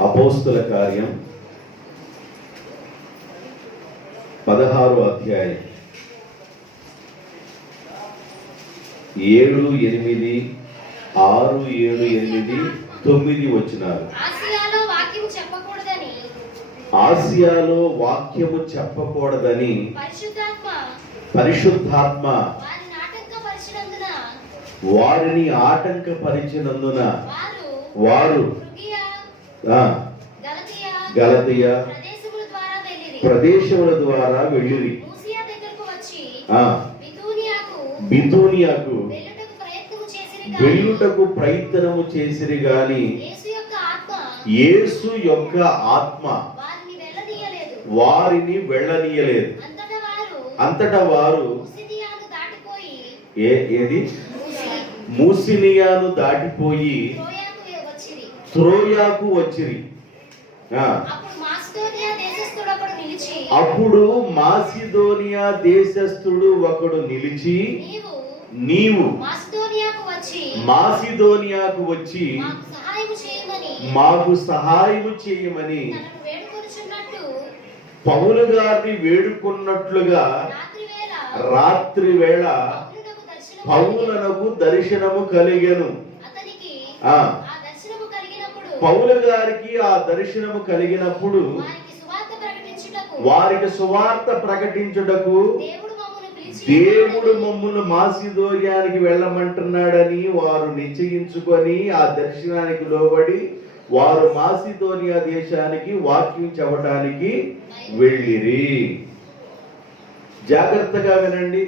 అపోస్తుల కార్యం 16వ అధ్యాయం 7, 8, 6, 7, 8, 9 వచనాలు. ఆసియాలో వాక్యము చెప్పకూడదని పరిశుద్ధాత్మ వారిని ఆటంకపరిచినందున వారు గలతీయ ప్రదేశముల ద్వారా వెళ్ళిరి. బితూనియాకు వెళ్ళుటకు ప్రయత్నము చేసిరి గాని యేసు యొక్క ఆత్మ వారిని వెళ్ళనీయలేదు. అంతటా వారు ఏది మూసినియాను దాటిపోయి త్రోయాకు వచ్చిరి. అప్పుడు మాసిదోనియా దేశస్థుడు ఒకడు నిలిచి, నీవు మాసిదోనియాకు వచ్చి మాకు సహాయం చేయమని పౌలు గారిని వేడుకున్నట్లుగా రాత్రి వేళ పౌలునకు దర్శనము కలిగెను. పౌలు గారికి ఆ దర్శనము కలిగినప్పుడు వారికి సువార్త ప్రకటించుటకు దేవుడు మమ్మును మాసిదోనియానికి వెళ్ళమంటున్నాడని వారు నిశ్చయించుకొని ఆ దర్శనానికి లోబడి వారు మాసిదోనియా దేశానికి వాక్యం చెప్పడానికి వెళ్ళిరి. జాగ్రత్తగా వినండి.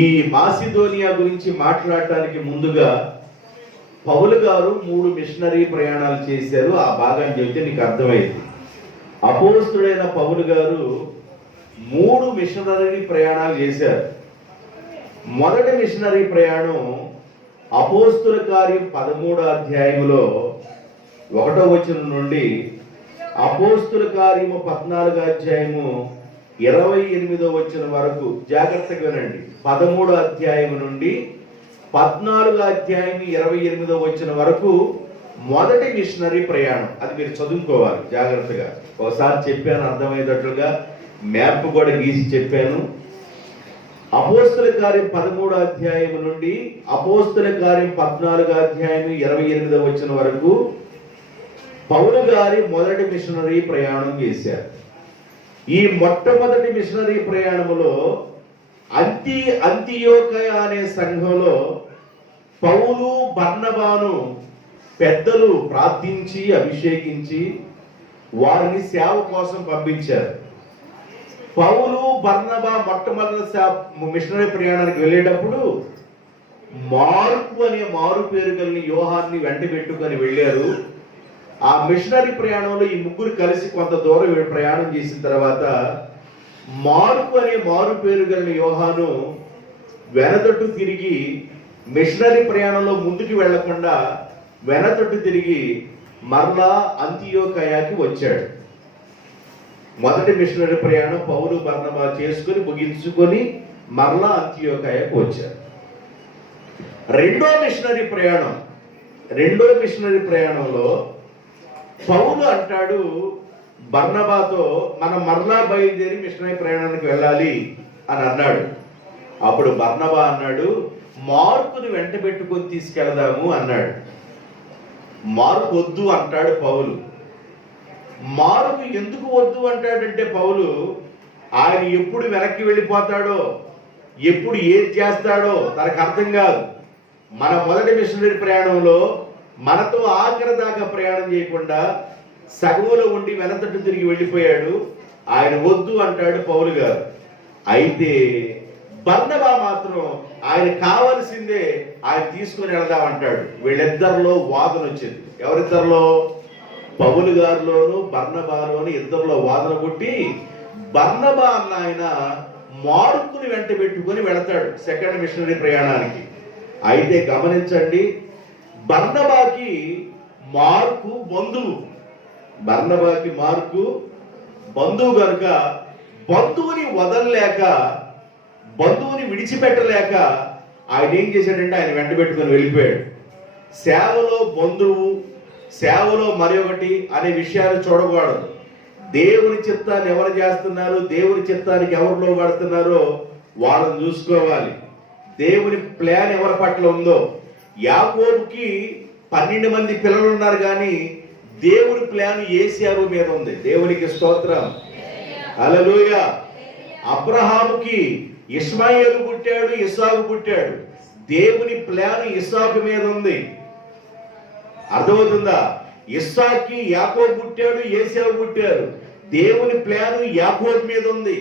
ఈ మాసిదోనియా గురించి మాట్లాడటానికి ముందుగా పౌలు గారు 3 మిషనరీ ప్రయాణాలు చేశారు. ఆ భాగాన్ని చెబితే నీకు అర్థమైంది. అపోస్తుడైన పౌలు గారు 3 మిషనరీ ప్రయాణాలు చేశారు. మొదటి మిషనరీ ప్రయాణం అపోస్తుల కార్యం 13వ అధ్యాయంలో 1వ వచనం నుండి అపోస్తుల కార్యము 14వ అధ్యాయము 28వ వచనం వరకు. జాగ్రత్తగా వినండి. 13వ అధ్యాయం నుండి 14వ అధ్యాయం 28వ వచనం వరకు మొదటి మిషనరీ ప్రయాణం. అది మీరు చదువుకోవాలి జాగ్రత్తగా. ఒకసారి చెప్పాను అర్థమయ్యేటట్లుగా, మ్యాప్ కూడా గీసి చెప్పాను. అపోస్తుల కార్యం 13వ అధ్యాయం నుండి అపోస్తుల కార్యం 14వ అధ్యాయం 28వ వచనం వరకు పౌలు గారి మొదటి మిషనరీ ప్రయాణం చేశారు. ఈ మొట్టమొదటి మిషనరీ ప్రయాణంలో అంతియోకయ అనే సంఘంలో పౌలు బర్నబాను పెద్దలు ప్రార్థించి అభిషేకించి వారిని సేవ కోసం పంపించారు. పౌలు బర్నబా మొట్టమొదటి మిషనరీ ప్రయాణానికి వెళ్ళేటప్పుడు మార్కు అనే మారు పేరు కలిగిన యోహాన్ని వెంట పెట్టుకొని వెళ్ళారు. ఆ మిషనరీ ప్రయాణంలో ఈ ముగ్గురు కలిసి కొంత దూరం ప్రయాణం చేసిన తర్వాత మార్కు అనే మారు పేరు కలిగిన యోహాను వెనతట్టు తిరిగి మిషనరీ ప్రయాణంలో ముందుకు వెళ్లకుండా వెనతట్టు తిరిగి మరలా అంతియోకయాకి వచ్చాడు. మొదటి మిషనరీ ప్రయాణం పౌలు బర్నబా చేసుకుని ముగించుకొని మరలా అంతియోకయాకు వచ్చారు. రెండో మిషనరీ ప్రయాణంలో పౌలు అంటాడు బర్నబాతో, మనం మరలా బయలుదేరి మిషనరీ ప్రయాణానికి వెళ్ళాలి అని అన్నాడు. అప్పుడు బర్నబా అన్నాడు, మార్కుని వెంట పెట్టుకొని తీసుకెళ్దాము అన్నాడు. మార్కు వద్దు అంటాడు పౌలు. మార్కు ఎందుకు వద్దు అంటాడంటే పౌలు ఆయన ఎప్పుడు వెనక్కి వెళ్ళిపోతాడో, ఎప్పుడు ఏది చేస్తాడో తనకు అర్థం కాదు. మన మొదటి మిషనరీ ప్రయాణంలో మనతో ఆఖరి దాకా ప్రయాణం చేయకుండా సగములో ఉండి వెనతట్టు తిరిగి వెళ్ళిపోయాడు. ఆయన వద్దు అంటాడు పౌలు గారు. అయితే బర్నబా మాత్రం ఆయన కావలసిందే, ఆయన తీసుకుని వెళదామంటాడు. వీళ్ళిద్దరిలో వాదన వచ్చింది. ఎవరిద్దరిలో? పౌలు గారిలోను బర్నబాలోను ఇద్దరిలో వాదన పుట్టి బర్నబా అన్న ఆయన మార్కుని వెంట పెట్టుకుని వెళతాడు సెకండ్ మిషనరీ ప్రయాణానికి. అయితే గమనించండి, బర్నబాకి మార్కు బంధువు. కనుక బంధువుని వదలలేక, బంధువుని విడిచిపెట్టలేక ఆయన ఏం చేశాడంటే ఆయన వెంట పెట్టుకుని వెళ్ళిపోయాడు. సేవలో బంధువు, సేవలో మరొకటి అనే విషయాన్ని చూడకూడదు. దేవుని చిత్తాన్ని ఎవరు చేస్తున్నారు, దేవుని చిత్తానికి ఎవరు లోబడుతున్నారో వాళ్ళని చూసుకోవాలి. దేవుని ప్లాన్ ఎవరి పట్ల ఉందో. యాకోబుకి 12 మంది పిల్లలు ఉన్నారు, కానీ దేవుని ప్లాన్ యేసేరు మీద ఉంది. దేవునికి స్తోత్రం, హల్లెలూయా. అబ్రహాముకి ఇష్మాయేలు పుట్టాడు, ఇస్సాకు పుట్టాడు. దేవుని ప్లాన్ ఇస్సాకు మీద ఉంది. అర్థమవుతుందా? ఇస్సాకి యాకోబు పుట్టాడు, యేసేరు పుట్టారు. దేవుని ప్లాన్ యాకోబు మీద ఉంది.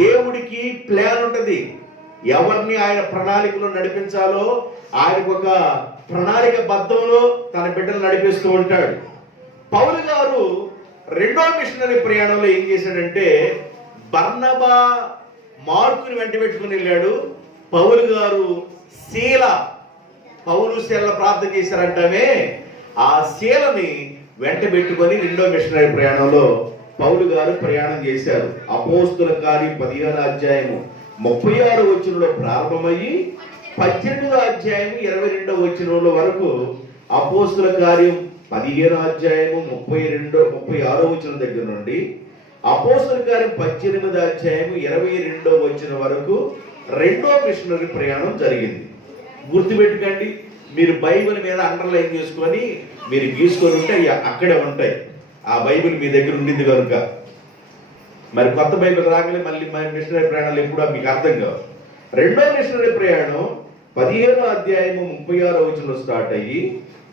దేవుడికి ప్లాన్ ఉంటది. ఎవరిని ఆయన ప్రణాళికలో నడిపించాలో ఆయనకు ఒక ప్రణాళిక బద్ధంలో తన బిడ్డలు నడిపిస్తూ ఉంటాడు. పౌలు గారు రెండో మిషనరీ ప్రయాణంలో ఏం చేశాడంటే, బర్నబా మార్కుని వెంట పెట్టుకుని వెళ్ళాడు. పౌలు గారు పౌలు శీల ప్రార్థన చేశారంటామే, ఆ శీలని వెంట పెట్టుకొని రెండో మిషనరీ ప్రయాణంలో పౌలు గారు ప్రయాణం చేశారు. అపోస్తుల కార్యం 15వ అధ్యాయము 36వ వచనంలో ప్రారంభమయ్యి 18వ అధ్యాయం 22వ వచనంలో వరకు, అపోస్తుల కార్యం 15వ అధ్యాయము 36వ వచనం దగ్గర నుండి అపోస్తుల కార్యం 18వ అధ్యాయం 22వ వచనం వరకు రెండో మిషనరీ ప్రయాణం జరిగింది. గుర్తుపెట్టుకోండి. మీరు బైబిల్ మీద అండర్లైన్ చేసుకొని మీరు గీసుకొని ఉంటే అక్కడే ఉంటాయి. ఆ బైబిల్ మీ దగ్గర ఉండింది కనుక. మరి కొత్త బైబిల్ రాగలే మళ్ళీ మిషనరీ ప్రయాణాలు ఎప్పుడో మీకు అర్థం కావు. రెండో మిషనరీ ప్రయాణం 15వ అధ్యాయము 36వ వచనంలో స్టార్ట్ అయ్యి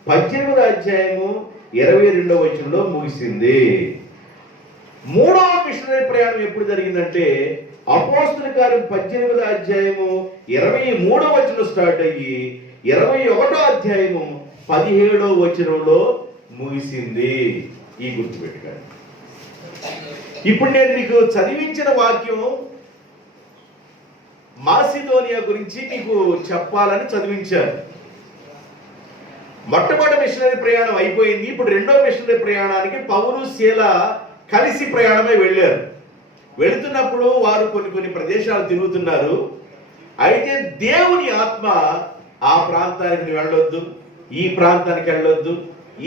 18వ అధ్యాయము 22వ వచనంలో ముగిసింది. మూడవ మిషనరీ ప్రయాణం ఎప్పుడు జరిగిందంటే, అపోస్తుల కార్యం 18వ అధ్యాయము 23వ వచనంలో స్టార్ట్ అయ్యి 21వ అధ్యాయము 17వ వచనంలో ముగిసింది. ఈ గుర్తుపెట్టుకోండి. ఇప్పుడు నేను మీకు చదివించిన వాక్యం మాసిదోనియా గురించి మీకు చెప్పాలని చదివించాను. మొట్టమొదటి మిషనరీ ప్రయాణం అయిపోయింది. ఇప్పుడు రెండో మిషనరీ ప్రయాణానికి పౌలు శీల కలిసి ప్రయాణమై వెళ్ళారు. వెళుతున్నప్పుడు వారు కొన్ని ప్రదేశాలు తిరుగుతున్నారు. అయితే దేవుని ఆత్మ ఆ ప్రాంతానికి వెళ్ళొద్దు, ఈ ప్రాంతానికి వెళ్ళొద్దు,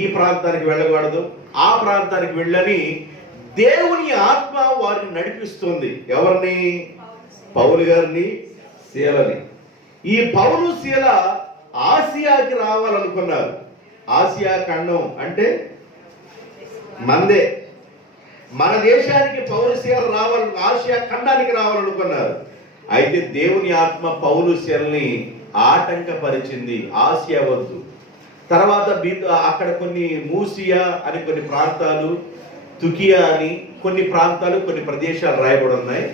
ఈ ప్రాంతానికి వెళ్ళకూడదు, ఆ ప్రాంతానికి వెళ్ళని దేవుని ఆత్మ వారిని నడిపిస్తుంది. ఎవరిని? పౌలు గారిని, శీలని. ఈ పౌలు శీల ఆసియాకి రావాలనుకున్నారు. ఆసియా ఖండం అంటే మందే. మన దేశానికి పౌలు శీల ఆసియా ఖండానికి రావాలనుకున్నారు. అయితే దేవుని ఆత్మ పౌలు శీలని ఆటంకపరిచింది. ఆసియా వద్దు. తర్వాత అక్కడ కొన్ని మూసియా అని కొన్ని ప్రాంతాలు, తుకియా అని కొన్ని ప్రాంతాలు, కొన్ని ప్రదేశాలు రాయబడి ఉన్నాయి.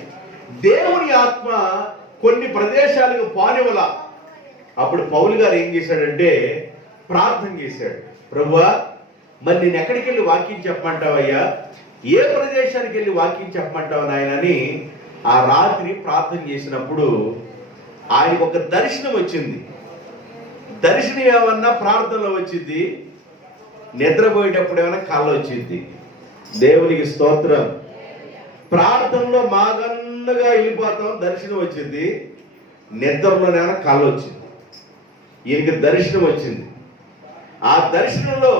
దేవుని ఆత్మ కొన్ని ప్రదేశాలకు పానివల. అప్పుడు పౌలు గారు ఏం చేశాడంటే ప్రార్థన చేశాడు. ప్రభువా, మరి నేను ఎక్కడికి వెళ్ళి వాక్యం చెప్పమంటావయ్యా? ఏ ప్రదేశానికి వెళ్ళి వాక్యం చెప్పమంటావు నాయనని ఆ రాత్రి ప్రార్థన చేసినప్పుడు ఆయనకు ఒక దర్శనం వచ్చింది. దర్శనం ఏమన్నా ప్రార్థనలో వచ్చింది, నిద్రపోయేటప్పుడు ఏమైనా కళ్ళ వచ్చింది. దేవునికి స్తోత్రం. ప్రార్థనలో మాగన్నగా వెళ్ళిపోతాం, దర్శనం వచ్చింది. నిద్రలోనేమైనా కళ్ళ వచ్చింది. ఈయనకి దర్శనం వచ్చింది. ఆ దర్శనంలో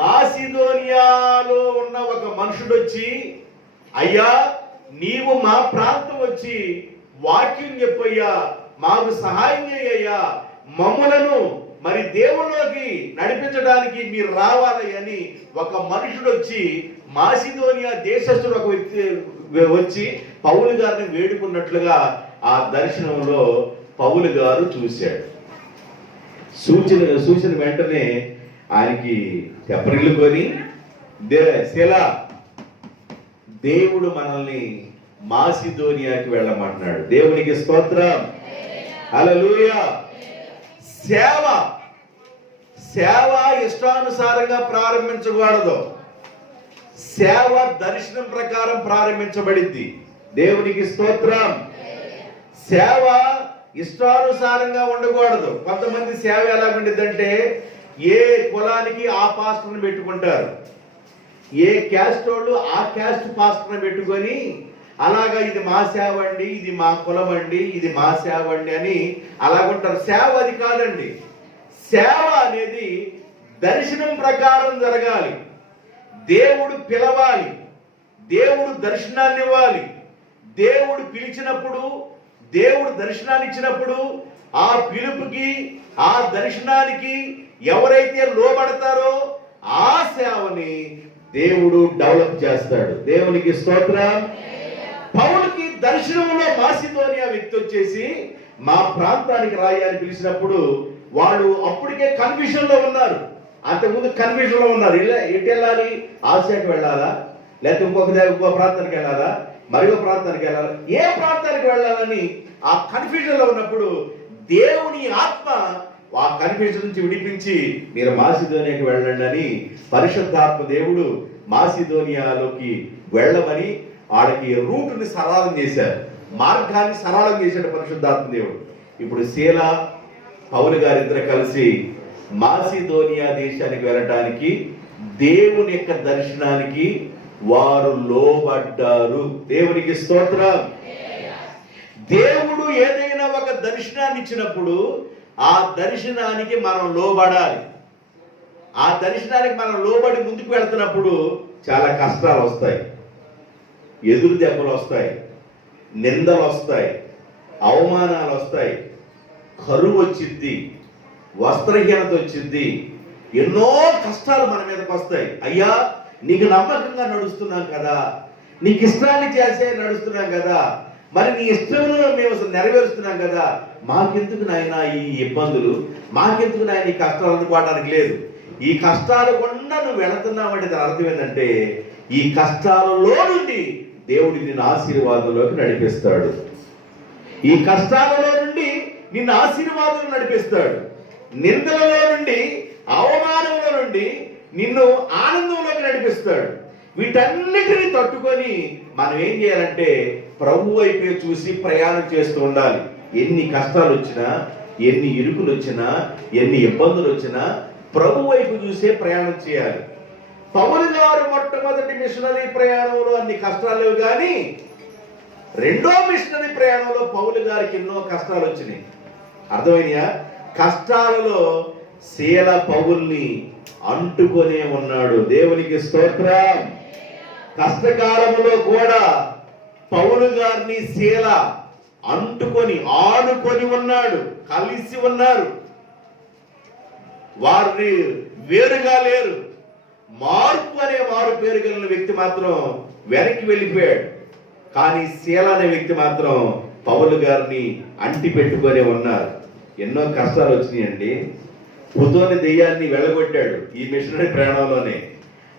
మాసిదోనియాలో ఉన్న ఒక మనుషుడు వచ్చి, అయ్యా నీవు మా ప్రాంతం వచ్చి వాక్యం చెప్పయ్యా, మాకు సహాయం చేయయ్యా, మమ్ములను మరి దేవుళ్ళలోకి నడిపించడానికి మీరు రావాలి అని ఒక మనుషుడు వచ్చి, మాసిదోనియా దేశస్థుడు ఒక వ్యక్తి వచ్చి పౌలు గారిని వేడుకున్నట్లుగా ఆ దర్శనంలో పౌలు గారు చూశాడు. చూసిన వెంటనే ఆయనకి తెప్పరిల్లుకొని, శీలా, దేవుడు మనల్ని మాసిదోనియాకి వెళ్ళమంటున్నాడు. దేవునికి స్తోత్రం, హల్లెలూయా. సేవ ఇష్టానుసారంగా ప్రారంభించకూడదు. సేవ దర్శనం ప్రకారం ప్రారంభించబడింది. దేవునికి స్తోత్రం. సేవ ఇష్టానుసారంగా ఉండకూడదు. కొంతమంది సేవ ఎలా ఉండిద్దంటే, ఏ కులానికి ఆ పాస్టర్ని పెట్టుకుంటారు, ఏ క్యాస్ట్ వాళ్ళు ఆ క్యాస్ట్ పాస్టర్ని పెట్టుకొని అలాగా ఇది మా సేవ అండి, ఇది మా కులం అండి, ఇది మా సేవ అండి అని అలాగుంటారు. సేవ అది కాదండి. సేవ అనేది దర్శనం ప్రకారం జరగాలి. దేవుడు పిలవాలి, దేవుడు దర్శనాన్ని ఇవ్వాలి. దేవుడు పిలిచినప్పుడు, దేవుడు దర్శనాన్ని ఇచ్చినప్పుడు ఆ పిలుపుకి, ఆ దర్శనానికి ఎవరైతే లోబడతారో ఆ సేవని దేవుడు డెవలప్ చేస్తాడు. దేవునికి స్తోత్రం. పౌలుకి దర్శనంలో మాసిదోనియా వ్యక్తి వచ్చేసి మా ప్రాంతానికి రాయాలని పిలిచినప్పుడు వాళ్ళు అప్పటికే కన్ఫ్యూజన్ లో ఉన్నారు. అంతకుముందు కన్ఫ్యూజన్ లో ఉన్నారు. ఎటు వెళ్ళాలి? ఆసియాకి వెళ్ళాలా, లేకపోతే ఇంకో ప్రాంతానికి వెళ్ళాలా, మరొక ప్రాంతానికి వెళ్ళాలా, ఏ ప్రాంతానికి వెళ్ళాలని ఆ కన్ఫ్యూజన్ లో ఉన్నప్పుడు దేవుని ఆత్మ ఆ కన్ఫ్యూజన్ నుంచి విడిపించి మీరు మాసిదోనియాకి వెళ్ళండి అని పరిశుద్ధాత్మ దేవుడు మాసిదోనియాలోకి వెళ్ళమని వాడికి రూటుని సరళం చేశారు, మార్గాన్ని సరళం చేశాడు పరిశుద్ధాత్మ దేవుడు. ఇప్పుడు శీల, పౌలు గారిద్దరు కలిసి మాసిదోనియా దేశానికి వెళ్ళటానికి, దేవుని యొక్క దర్శనానికి వారు లోబడ్డారు. దేవునికి స్తోత్రం. దేవుడు ఏదైనా ఒక దర్శనాన్ని ఇచ్చినప్పుడు ఆ దర్శనానికి మనం లోబడాలి. ఆ దర్శనానికి మనం లోబడి ముందుకు వెళ్తున్నప్పుడు చాలా కష్టాలు వస్తాయి, ఎదురు దెబ్బలు వస్తాయి, నిందలు వస్తాయి, అవమానాలు వస్తాయి, కరువు వచ్చింది, వస్త్రహీనత వచ్చింది, ఎన్నో కష్టాలు మన మీదకి వస్తాయి. అయ్యా, నీకు నమ్మకంగా నడుస్తున్నాం కదా, నీకు ఇష్టాన్ని చేసే నడుస్తున్నాం కదా, మరి నీ ఇష్టంలో మేము నెరవేరుస్తున్నాం కదా, మాకెందుకు నాయన ఈ ఇబ్బందులు, మాకెందుకు నాయన ఈ కష్టాలు అందుకోవడానికి లేదు. ఈ కష్టాలు గుండా నువ్వు వెళుతున్నావంటే దాని అర్థం ఏంటంటే ఈ కష్టాలలో నుండి దేవుడి నిన్ను ఆశీర్వాదంలోకి నడిపిస్తాడు. ఈ కష్టాలలో నుండి నిన్ను ఆశీర్వాదం నడిపిస్తాడు. నిందలలో నుండి, అవమానంలో నుండి నిన్ను ఆనందంలోకి నడిపిస్తాడు. వీటన్నిటిని తట్టుకొని మనం ఏం చేయాలంటే ప్రభు వైపే చూసి ప్రయాణం చేస్తూ ఉండాలి. ఎన్ని కష్టాలు వచ్చినా, ఎన్ని ఇరుకులు వచ్చినా, ఎన్ని ఇబ్బందులు వచ్చినా ప్రభు వైపు చూసే ప్రయాణం చేయాలి. పౌలు గారు మొట్టమొదటి మిషనరీ ప్రయాణంలో అన్ని కష్టాలు లేవు, కానీ రెండో మిషనరీ ప్రయాణంలో పౌలు గారికి ఎన్నో కష్టాలు వచ్చినాయి. అర్థమైనయా? కష్టాలలో శీల పౌల్ని అంటుకొనే ఉన్నాడు. దేవునికి స్తోత్రం. కష్టకాలంలో కూడా పౌలు గారిని శీల అంటుకొని, ఆనుకొని ఉన్నాడు, కలిసి ఉన్నారు. వారిని వేరుగా లేరు. మార్పు అనే మారు పేరు కలిగిన వ్యక్తి మాత్రం వెనక్కి వెళ్ళిపోయాడు, కానీ శీల అనే వ్యక్తి మాత్రం పౌలు గారిని అంటి పెట్టుకొని ఉన్నారు. ఎన్నో కష్టాలు వచ్చినాయండి. పుతోని దెయ్యాన్ని వెళ్ళగొట్టాడు ఈ మిషనరీ ప్రయాణంలోనే.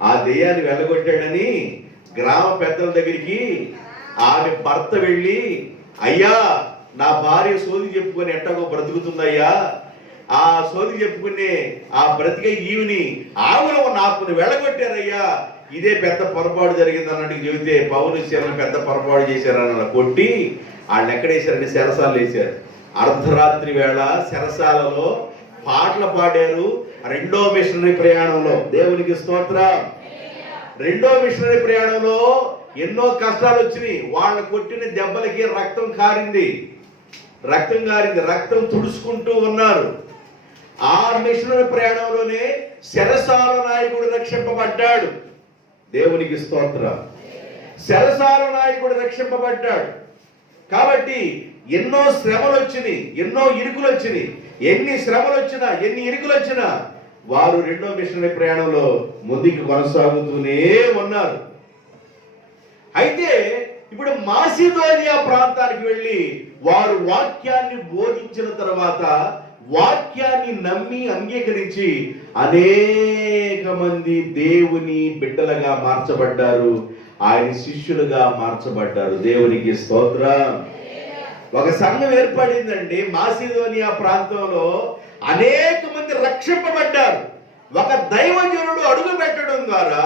ఆ దెయ్యాన్ని వెళ్ళగొట్టాడని గ్రామ పెద్దల దగ్గరికి ఆమె భర్త వెళ్ళి, అయ్యా, నా భార్య సోది చెప్పుకొని ఎట్టగో బ్రతుకుతుందయ్యా, ఆ సోది చెప్పుకునే ఆ బ్రతికే ఈవిని ఆవులో నాకు వెళ్ళగొట్టారయ్యా, ఇదే పెద్ద పొరపాటు జరిగింది అన్నట్టు చెబితే పౌలు శీలను పెద్ద పొరపాటు చేశారని కొట్టి వాళ్ళని ఎక్కడేశారంటే చెరసాలు వేశారు. అర్ధరాత్రి వేళ చెరసాలలో పాటలు పాడారు. రెండో మిషనరీ ప్రయాణంలో. దేవునికి స్తోత్రం. రెండో మిషనరీ ప్రయాణంలో ఎన్నో కష్టాలు వచ్చినాయి. వాళ్ళ కొట్టిన దెబ్బలకి రక్తం కారింది, రక్తం తుడుచుకుంటూ ఉన్నారు. ఆ మిషనరీ ప్రయాణంలోనే చెరసాల నాయకుడు రక్షింపబడ్డాడు. దేవునికి స్తోత్రం. చెరసాల నాయకుడు రక్షింపబడ్డాడు. కాబట్టి ఎన్నో శ్రమలు వచ్చినాయి, ఎన్నో ఇరుకులు వచ్చినాయి. ఎన్ని శ్రమలు వచ్చినా, ఎన్ని ఇరుకులు వచ్చినా వారు రెండో మిషనరీ ప్రయాణంలో ముందుకు కొనసాగుతూనే ఉన్నారు. అయితే ఇప్పుడు మాసిదోనియా ప్రాంతానికి వెళ్ళి వారు వాక్యాన్ని బోధించిన తర్వాత వాక్యాన్ని నమ్మి అంగీకరించి అనేక మంది దేవుని బిడ్డలుగా మార్చబడ్డారు, ఆయన శిష్యులుగా మార్చబడ్డారు. దేవునికి స్తోత్రం. ఒక సంఘం ఏర్పడిందండి మాసిదోనియా ప్రాంతంలో. అనేక మంది రక్షింపబడ్డారు. ఒక దైవజనుడు అడుగు పెట్టడం ద్వారా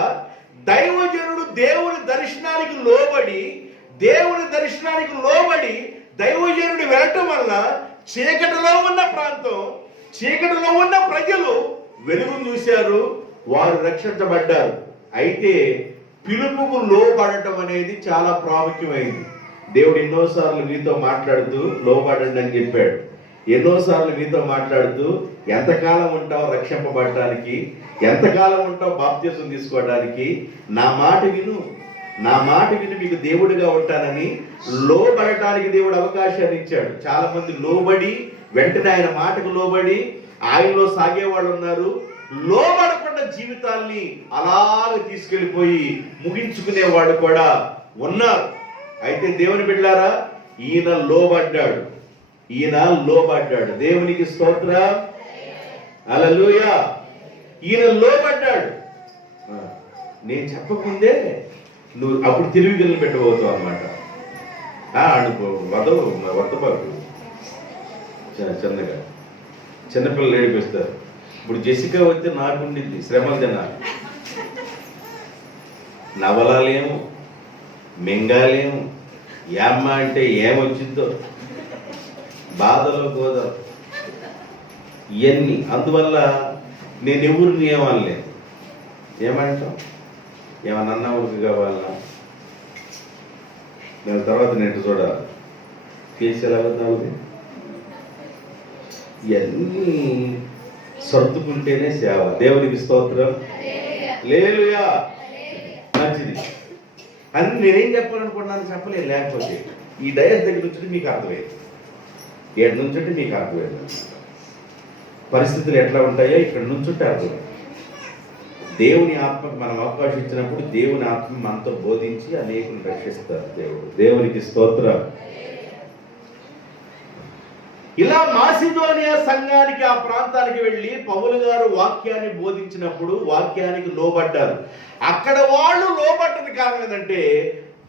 దైవజనుడు దేవుని దర్శనానికి లోబడి దైవజనుడు వెళ్ళటం వల్ల చీకటిలో ఉన్న ప్రాంతం, చీకటిలో ఉన్న ప్రజలు వెలుగును చూశారు, వారు రక్షించబడ్డారు. అయితే పిలుపుకు లోబడటం అనేది చాలా ప్రాముఖ్యమైంది. దేవుడు ఎన్నోసార్లు మీతో మాట్లాడుతూ లోబడండి అని చెప్పాడు. ఎన్నోసార్లు మీతో మాట్లాడుతూ ఎంతకాలం ఉంటావు రక్షింపబడటానికి, ఎంతకాలం ఉంటావు బాప్తిసం తీసుకోవడానికి, నా మాట విను, నా మాట విని మీకు దేవుడిగా ఉంటానని లోబడటానికి దేవుడు అవకాశాన్ని ఇచ్చాడు. చాలా మంది లోబడి వెంటనే ఆయన మాటకు లోబడి ఆయనలో సాగేవాళ్ళు ఉన్నారు. లోబడకుండా జీవితాల్ని అలాగ తీసుకెళ్ళిపోయి ముగించుకునేవాడు కూడా ఉన్నారు. అయితే దేవుని బిడ్డలారా, ఈయన లోబడ్డాడు, ఈయన లోబడ్డాడు. దేవునికి స్తోత్రం, హల్లెలూయా. ఈయన లోబడ్డాడు. నేను చెప్పకముందే నువ్వు అప్పుడు తెలివిగలను పెట్టబోతావు అనమాట. వద్దపాకు చిన్నగా చిన్నపిల్లలు ఏడిపిస్తారు. ఇప్పుడు జెసికా వస్తే నాకుండింది శ్రమలు తినాలి, నవలాలేము, మింగాలేము, ఏమ్మ అంటే ఏమొచ్చిందో, బాధలో గోదాలు ఇవన్నీ. అందువల్ల నేను ఎవరిని ఏమనలేదు. ఏమంటాం, ఏమన్నా ఊరికి కావాలన్నా నేను తర్వాత నెట్టు చూడాలి, కేసు ఎలా అవుతుంది, ఇవన్నీ సర్దుకుంటేనే సేవ. దేవునికి స్తోత్రం, హల్లెలూయా. మంచిది అని నేనేం చెప్పాలనుకున్నాను చెప్పలేదు. లేకపోతే ఈ డయస్ దగ్గర నుంచి మీకు అర్థమైంది, ఏడు నుంచుంటే మీకు అర్థమైంది పరిస్థితులు ఎట్లా ఉంటాయో ఇక్కడ నుంచుంటే అర్థమైంది. దేవుని ఆత్మకు మనం అవకాశం ఇచ్చినప్పుడు దేవుని ఆత్మ మనతో బోధించి అనేకులు రక్షిస్తారు దేవుడు. దేవునికి స్తోత్రం. ఇలా మాసిదోనియా సంఘానికి ఆ ప్రాంతానికి వెళ్ళి పౌలు గారు వాక్యాన్ని బోధించినప్పుడు వాక్యానికి లోబడ్డారు. అక్కడ వాళ్ళు లోబడ్డది కారణం ఏంటంటే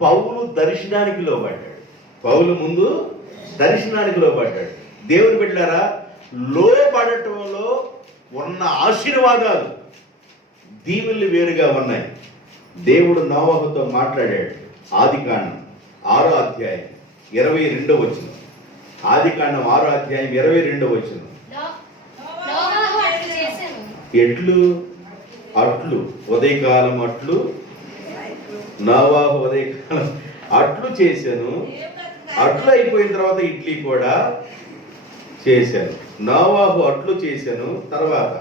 పౌలు దర్శనానికి లోబడ్డాడు. పౌలు ముందు దర్శనానికి లోబడ్డాడు. దేవుని బిడ్డలారా, లోబడటంలో ఉన్న ఆశీర్వాదాలు దీవెనలు వేరుగా ఉన్నాయి. దేవుడు నోవహుతో మాట్లాడాడు. ఆదికాండం 6వ అధ్యాయం 22వ వచనం. ఆదికాండం 6వ అధ్యాయం 22వ వచనం. ఎట్లు అట్లు ఉదయకాలం అట్లు నోవహు ఉదయకాలం అట్లు చేశాను, అట్లు అయిపోయిన తర్వాత ఇడ్లీ కూడా చేశాను. నోవహు అట్లు చేశాను. తర్వాత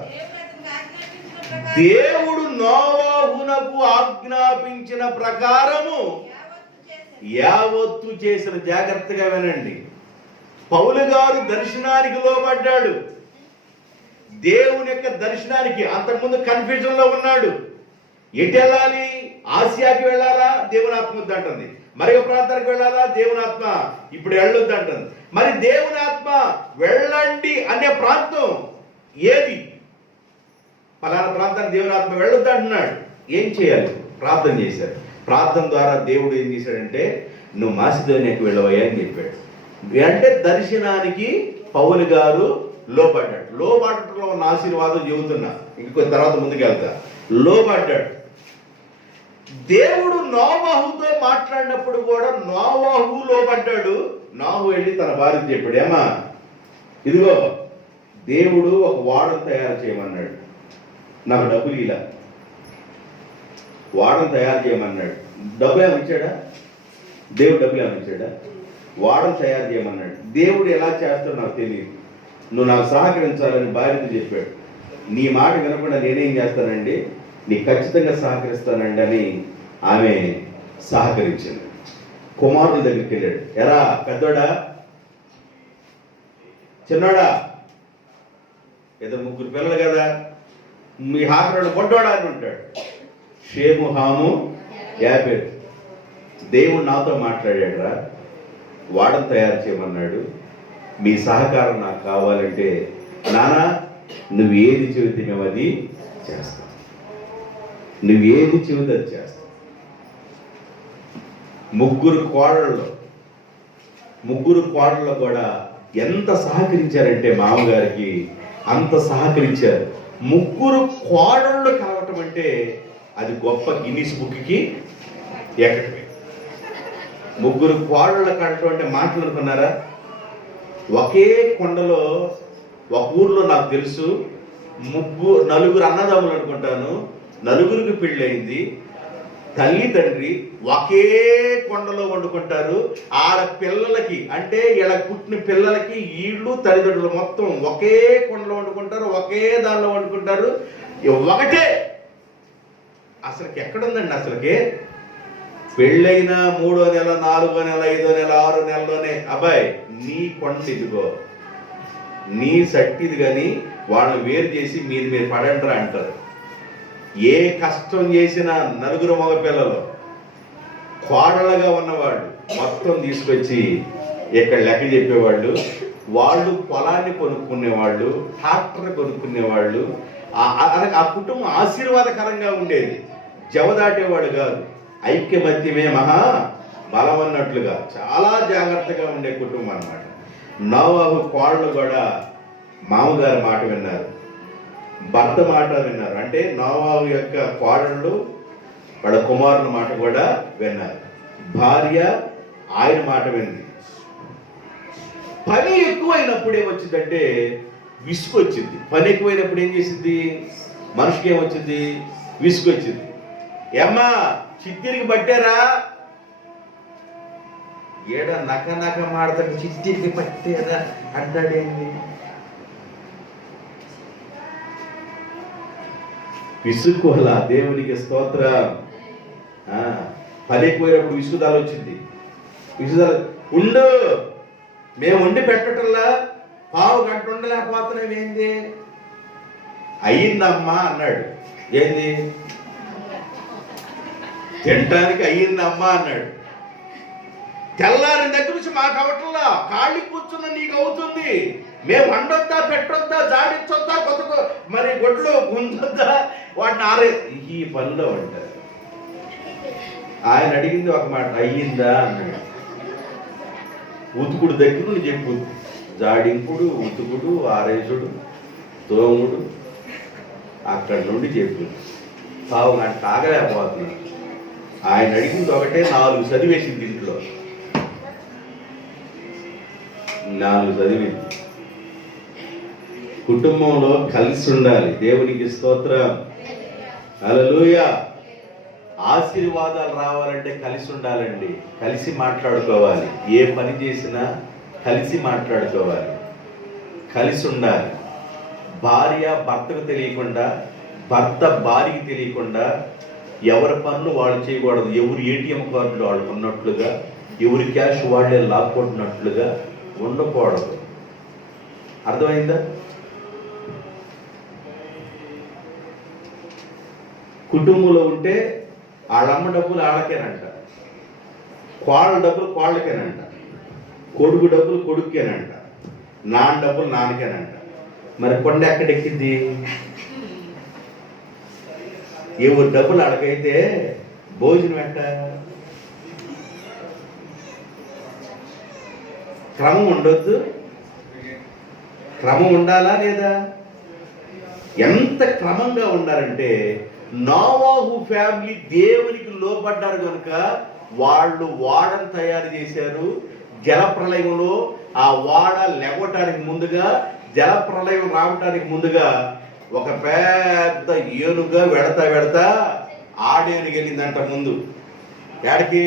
దేవుడు నోవహునకు ఆజ్ఞాపించిన ప్రకారము యావత్తు చేసిన. జాగ్రత్తగా వినండి. పౌలు గారు దర్శనానికి లోబడ్డాడు. దేవుని యొక్క దర్శనానికి. అంతకుముందు కన్ఫ్యూజన్ లో ఉన్నాడు. ఎటు వెళ్ళాలి? ఆసియాకి వెళ్ళాలా? దేవుని ఆత్మ వద్దు అంటుంది. మరి ప్రాంతానికి వెళ్ళాలా? దేవుని ఆత్మ ఇప్పుడు వెళ్ళొద్దు అంటుంది. మరి దేవుని ఆత్మ వెళ్ళండి అనే ప్రాంతం ఏది? పలానా ప్రాంతానికి దేవుని ఆత్మ వెళ్ళొద్దు అంటున్నాడు. ఏం చేయాలి? ప్రార్థన చేశారు. ప్రార్థన ద్వారా దేవుడు ఏం చేశాడంటే నువ్వు మాసిదోనియాకి వెళ్ళవయ్యా అని చెప్పాడు. అంటే దర్శనానికి పౌలు గారు లోబడ్డాడు. లోబడటంలో ఉన్న ఆశీర్వాదం చెబుతున్నా, ఇంకొక తర్వాత ముందుకు వెళ్తా. లోబడ్డాడు. దేవుడు నోవహుతో మాట్లాడినప్పుడు కూడా నోవహు లోబడ్డాడు. నోవహు వెళ్ళి తన భార్యకు చెప్పాడు, ఏమా ఇదిగో దేవుడు ఒక వాడను తయారు చేయమన్నాడు, నాకు డబ్బులు ఇలా వాడను తయారు చేయమన్నాడు. డబ్బులు ఏమి ఇచ్చాడా? దేవుడు డబ్బులు ఏమి ఇచ్చాడా? వాడను తయారు చేయమన్నాడు. దేవుడు ఎలా చేస్తాడో నాకు తెలియదు, నువ్వు నాకు సహకరించాలని భార్యతో చెప్పాడు. నీ మాట వినకుండా నేనేం చేస్తానండి, నీకు ఖచ్చితంగా సహకరిస్తానండి అని ఆమె సహకరించింది. కుమారుడి దగ్గరికి వెళ్ళాడు. ఎరా పెద్దోడా చిన్నోడా, ఏదో ముగ్గురు పిల్లలు కదా, మీ హాకరాడు పొట్టోడా అని ఉంటాడు. షేము హాము యాబేతు. దేవుడు నాతో మాట్లాడాడు రా, వాడను తయారు చేయమన్నాడు, మీ సహకారం నాకు కావాలంటే నానా నువ్వు ఏది చెబితే మేము అది చేస్తాం, నువ్వు ఏది చెబితే అది చేస్తాం. ముగ్గురు కోడళ్ళు కూడా ఎంత సహకరించారంటే మామగారికి అంత సహకరించారు. ముగ్గురు కోడళ్ళు కలవటం అంటే అది గొప్ప గిన్నిస్ బుక్కి ఎక్కటమే. ముగ్గురు కోడళ్ళు కలవటం అంటే మాట్లాడుకున్నారా? ఒకే కొండలో ఒక ఊర్లో నాకు తెలుసు నలుగురు అన్నదమ్ములు అనుకుంటాను, నలుగురికి పెళ్ళయింది. తల్లి తండ్రి ఒకే కొండలో వండుకుంటారు. ఆడ పిల్లలకి అంటే ఇలా పుట్టిన పిల్లలకి వీళ్ళు తల్లిదండ్రులు మొత్తం ఒకే కొండలో వండుకుంటారు, ఒకే దానిలో వండుకుంటారు. ఒకటే. అసలుకి ఎక్కడుందండి? అసలుకి పెళ్ళైన 3వ నెల, 4వ నెల, 5వ నెల, 6వ నెలలోనే అబ్బాయి నీ కొండ ఇదిగో, నీ సట్టిది కానీ వాళ్ళని వేరు చేసి మీరు పడండ్రా అంటారు. ఏ కష్టం చేసినా నలుగురు మగ పిల్లలు కోడళ్ళగా ఉన్నవాళ్ళు మొత్తం తీసుకొచ్చి ఇక్కడ లెక్క చెప్పేవాళ్ళు. వాళ్ళు పొలాన్ని కొనుక్కునేవాళ్ళు, ట్రాక్టర్ కొనుక్కునేవాళ్ళు. ఆ కుటుంబం ఆశీర్వాదకరంగా ఉండేది. జవదాటేవాడు కాదు. ఐక్యమత్యమే మహా బలం అన్నట్లుగా చాలా జాగ్రత్తగా ఉండే కుటుంబం అన్నమాట. నోవాహు కోడళ్ళు కూడా మామగారి మాట విన్నారు, భర్త మాట విన్నారు. అంటే నోవాహు యొక్క కోడళ్ళు వాళ్ళ కుమారుల మాట కూడా విన్నారు. భార్య ఆయన మాట వింది. పని ఎక్కువైనప్పుడు ఏమొచ్చిందంటే విసుగు వచ్చింది. పని ఎక్కువైనప్పుడు ఏం చేసింది? మనిషికి ఏమొచ్చింది? విసుగు వచ్చింది. ఏమ్మా చిట్టిరికి పట్టారా? ఏడ నక నక మాడతాడు, చిట్టిరికి పట్టారా అంటాడేంది? విసుక్కోల. దేవునికి స్తోత్రం. పని ఎక్కువైనప్పుడు విసుగుదాలు వచ్చింది. విసుగుదాలు ఉండు, మేము వండి పెట్టటంలా పావు గంట ఉండలేకపోతున్నాం. ఏంది? అయ్యిందమ్మా అన్నాడు. ఏంది? తినటానికి అయ్యిందమ్మా అన్నాడు. తెల్లారిన దగ్గర నుంచి మాకు అవటంలా, ఖాళీ కూర్చున్న నీకు అవుతుంది. మేము వండొద్దా, పెట్టొద్దా, జాడించొద్దా, కొత్త మరి గొడ్లు గుంజొద్దా, వాటిని ఆరే ఈ పనిలో ఉంటారు. ఆయన అడిగింది ఒక మాట, అయ్యిందా అన్నాడు. ఉతుకుడు దగ్గర నుండి చెప్పు, జాడింపుడు, ఉతుకుడు, ఆరేసుడు, తోముడు అక్కడి నుండి చెప్పు. పావు గంట ఆగలేకపోతున్నాడు. ఆయన అడిగింది ఒకటే, 4 చదివేసింది. ఇంట్లో 4 చదివింది. కుటుంబంలో కలిసి ఉండాలి. దేవునికి స్తోత్రం. హల్లెలూయా. ఆశీర్వాదాలు రావాలంటే కలిసి ఉండాలండి. కలిసి మాట్లాడుకోవాలి. ఏ పని చేసినా కలిసి మాట్లాడుకోవాలి, కలిసి ఉండాలి. భార్య భర్తకు తెలియకుండా, భర్త భార్యకి తెలియకుండా ఎవరి పనులు వాళ్ళు చేయకూడదు. ఎవరు ఏటీఎం కార్డులు వాళ్ళు ఉన్నట్లుగా, ఎవరి క్యాష్ వాళ్ళే లాక్కుంటున్నట్లుగా ఉండకూడదు. అర్థమైందా? కుటుంబంలో ఉంటే వాళ్ళమ్మ డబ్బులు ఆడకేనంట, కోళ్ళ డబ్బులు కోళ్ళకేనంట, కొడుకు డబ్బులు కొడుకేనంట, నాన్న డబ్బులు నాన్నకేనంట. మరి కొండ ఎక్కడెక్కింది? ఎవరు డబ్బులు అడగైతే భోజనం ఎట్ట? క్రమం ఉండొద్దు? క్రమం ఉండాలా లేదా? ఎంత క్రమంగా ఉండాలంటే నోవాహు ఫ్యామిలీ దేవునికి లోబడ్డారు కనుక వాళ్ళు వాడను తయారు చేశారు. జలప్రలయంలో ఆ వాడ లేవటానికి ముందుగా, జలప్రలయం రావటానికి ముందుగా ఒక పెద్ద ఏనుగా వెడతా ఆడేనుగు వెళ్ళిందంట ముందు. ఎక్కడికి?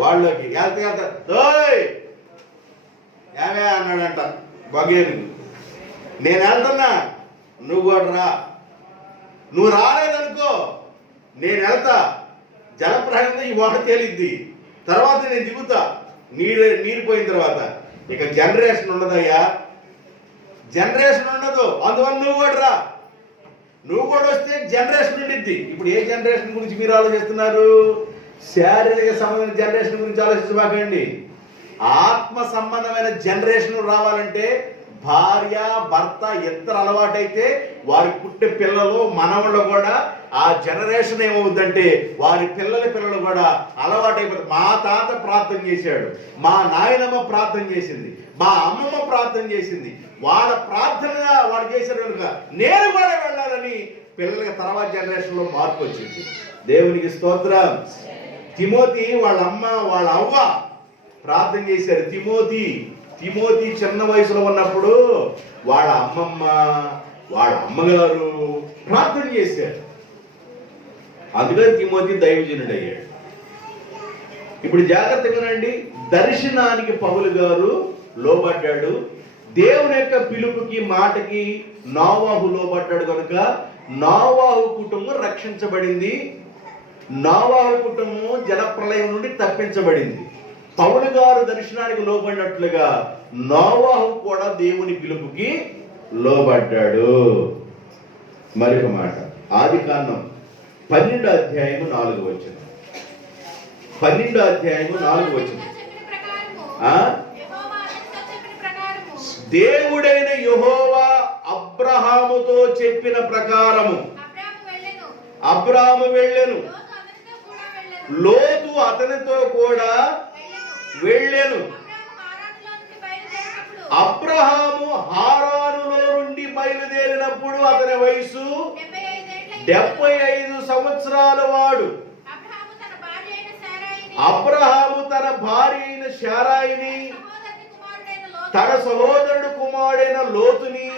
వాళ్ళకి వెళ్తా ఏమే అన్నాడంట బగేనుగు. నేను వెళ్తున్నా, నువ్వు కూడా రా. నువ్వు రాలేదనుకో నేను వెళ్తా, జలప్రలయంలో ఈ వాడ తేలిద్ది, తర్వాత నేను దిగుతా. నీరు పోయిన తర్వాత ఇక జనరేషన్ ఉండదయ్యా, జనరేషన్ ఉండదు. అందువల్ల నువ్వు కూడా రా. నువ్వు కూడా వస్తే జనరేషన్ ఉండిద్ది. ఇప్పుడు ఏ జనరేషన్ గురించి మీరు ఆలోచిస్తున్నారు? శారీరక సంబంధమైన జనరేషన్ గురించి ఆలోచించబాకండి. ఆత్మ సంబంధమైన జనరేషన్ రావాలంటే భార్య భర్త ఇద్దరు అలవాటైతే వారి పుట్టే పిల్లలు మనవాళ్ళు కూడా ఆ జనరేషన్ ఏమవుద్దంటే వారి పిల్లలు కూడా అలవాటైపోతుంది. మా తాత ప్రార్థన చేశాడు, మా నాయనమ్మ ప్రార్థన చేసింది, మా అమ్మమ్మ ప్రార్థన చేసింది, వాళ్ళ ప్రార్థన వాడు చేశారు కనుక నేను కూడా వెళ్ళాలని పిల్లలకి తర్వాత జనరేషన్ లో మార్పు వచ్చింది. దేవునికి స్తోత్రం. తిమోతి వాళ్ళ అమ్మ వాళ్ళ అవ్వ ప్రార్థన చేశారు. తిమోతి చిన్న వయసులో ఉన్నప్పుడు వాళ్ళ అమ్మమ్మ వాళ్ళ అమ్మగారు ప్రార్థన చేశారు. అందుకని తిమోతి దైవజనుడు అయ్యాడు. ఇప్పుడు జాగ్రత్తగానండి, దర్శనానికి పౌలు గారు లోబడ్డాడు. దేవుని యొక్క పిలుపుకి మాటకి నోవాహు లోబడ్డాడు కనుక నోవాహు కుటుంబం రక్షించబడింది. నోవాహు కుటుంబం జలప్రలయం నుండి తప్పించబడింది. పౌలు గారు దర్శనానికి లోబడినట్లుగా నోవాహు కూడా దేవుని పిలుపుకి లోబడ్డాడు. మరొక మాట, ఆదికాండం 12వ అధ్యాయము 4వ వచనం. 12వ అధ్యాయము 4వ వచనం. దేవుడైన యెహోవా అబ్రహాముతో చెప్పిన ప్రకారము అబ్రాహాము వెళ్ళెను, లోతు అతనితో కూడా వెళ్ళెను. అబ్రహాము హారానులో నుండి బయలుదేరినప్పుడు అతని వయసు 75 సంవత్సరాల వాడు. అబ్రహాము తన భార్య అయిన శారాయిని, తన సహోదరుడు కుమారుడైన లోతుని,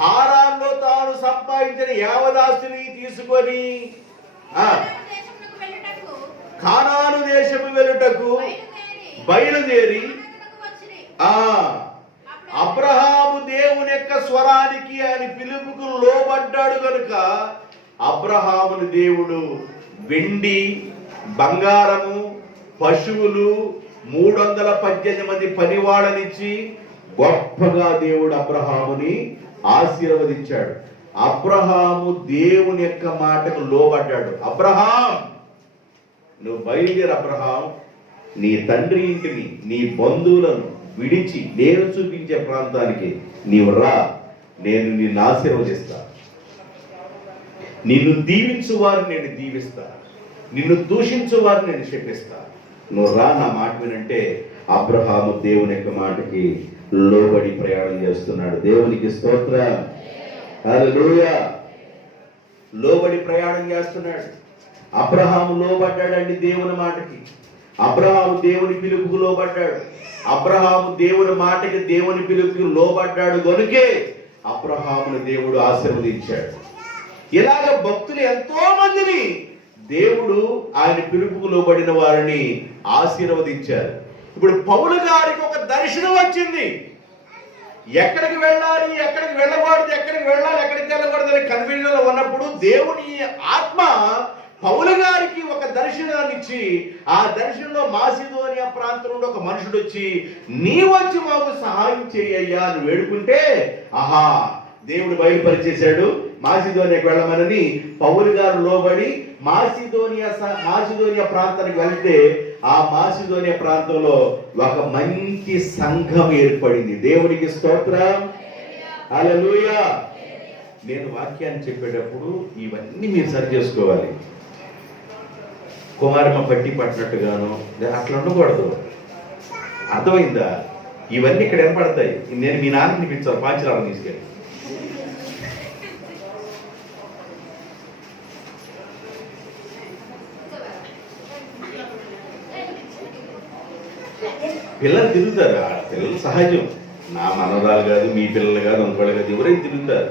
హారాన్లో తాను సంపాదించిన యావదాస్తుని తీసుకొని కానాను దేశము వెళ్ళుటకు బయలుదేరి అబ్రహాము దేవుని యొక్క స్వరానికి, ఆయన పిలుపుకు లోబడ్డాడు కనుక అబ్రహాముని దేవుడు వెండి, బంగారము, పశువులు, 318 మంది పనివాళ్ళనిచ్చి గొప్పగా దేవుడు అబ్రహాముని ఆశీర్వదించాడు. అబ్రహాము దేవుని యొక్క మాటకు లోబడ్డాడు. అబ్రహాం, నువ్వు బయలుదేరి అబ్రహాం, నీ తండ్రి ఇంటిని, నీ బంధువులను విడిచి నేను చూపించే ప్రాంతానికి నీవు రా, నేను నిన్ను ఆశీర్వదిస్తా, నిన్ను దీవించు వారిని నేను దీవిస్తా, నిన్ను దూషించు వారిని నేను శపిస్తా, నువ్వు రా నా మాట వినంటే అబ్రహాము దేవుని యొక్క మాటకి లోబడి ప్రయాణం చేస్తున్నాడు. దేవునికి స్తోత్రం, హల్లెలూయా. లోబడి ప్రయాణం చేస్తున్నాడు. అబ్రహాము లోబడ్డాడండి దేవుని మాటకి. అబ్రహాము దేవుని పిలుపుకు లోబడ్డాడు. అబ్రహాము దేవుని మాటకి, దేవుని పిలుపుకి లోబడ్డాడు కనుకే అబ్రహామును దేవుడు ఆశీర్వదించాడు. ఇలాగ భక్తులు ఎంతో మందిని దేవుడు ఆయన పిలుపుకు లోబడిన వారిని ఆశీర్వదించారు. ఇప్పుడు పౌలు గారికి ఒక దర్శనం వచ్చింది. ఎక్కడికి వెళ్ళాలి, ఎక్కడికి వెళ్ళకూడదు, ఎక్కడికి వెళ్ళాలి, ఎక్కడికి వెళ్ళకూడదు అనే కన్ఫ్యూజన్ లో ఉన్నప్పుడు దేవుని ఆత్మ పౌలు గారికి ఒక దర్శనాన్ని ఇచ్చి, ఆ దర్శనంలో మాసిదోనియా ప్రాంతం నుండి ఒక మనుషుడు వచ్చి, నీ వచ్చి మాకు సహాయం చేయయ్యా అని వేడుకుంటే, ఆహా, దేవుడు బయలుపరిచేశాడు మాసిదోనియాకి వెళ్ళమని. పౌలు గారు లోబడి మాసిదోనియా ప్రాంతానికి వెళ్తే ఆ మాసిదోనియా ప్రాంతంలో ఒక మంచి సంఘం ఏర్పడింది. దేవునికి స్తోత్రం, హల్లెలూయా. నేను వాక్యాన్ని చెప్పేటప్పుడు ఇవన్నీ మీరు సరి చేసుకోవాలి. కుమారమ్మ పట్టి పట్టినట్టుగాను అట్లా ఉండకూడదు. అర్థమైందా? ఇవన్నీ ఇక్కడ ఏర్పడతాయి. నేను మీ నాన్న వినిపించాను, పాంచరాలను తీసుకెళ్ళి. పిల్లలు తిరుగుతారు, పిల్లలు సహజం. నా మనవరాలు కాదు, మీ పిల్లలు కాదు, అనుకోవాలి కాదు, ఎవరైనా తిరుగుతారు.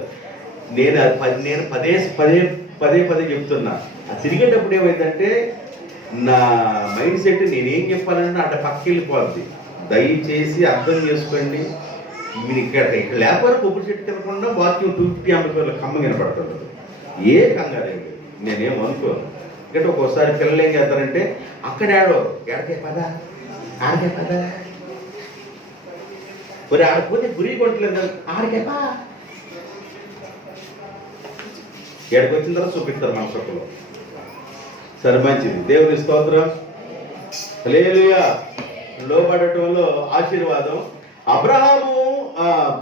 నేను పదే చెప్తున్నా. ఆ తిరిగేటప్పుడు ఏమైందంటే నా మైండ్ సెట్ నేనేం చెప్పాలంటే అట్లా పక్కకి వెళ్ళిపోద్ది. దయచేసి అర్థం చేసుకోండి. మీరు ఇక్కడ లేకపోతే కొబ్బరి చెట్టు తినకుండా వాక్యం 250 ఆంపియర్ల కమ్మ వినపడుతుంది. ఏ కంగారు నేనేం అనుకోను. ఎందుకంటే ఒక్కోసారి పిల్లలు ఏం చేస్తారంటే అక్కడ ఎడకే పదా ఆడకే పదా, మరి ఆడకపోతే గురి కొట్టలేదు, ఆడకే పా, ఎక్కడికి వచ్చిన తర్వాత చూపిస్తారు మనసులో. సరే, మంచిది. దేవుని స్తోత్రం, హల్లెలూయా. లోబడటంలో ఆశీర్వాదం. అబ్రహాము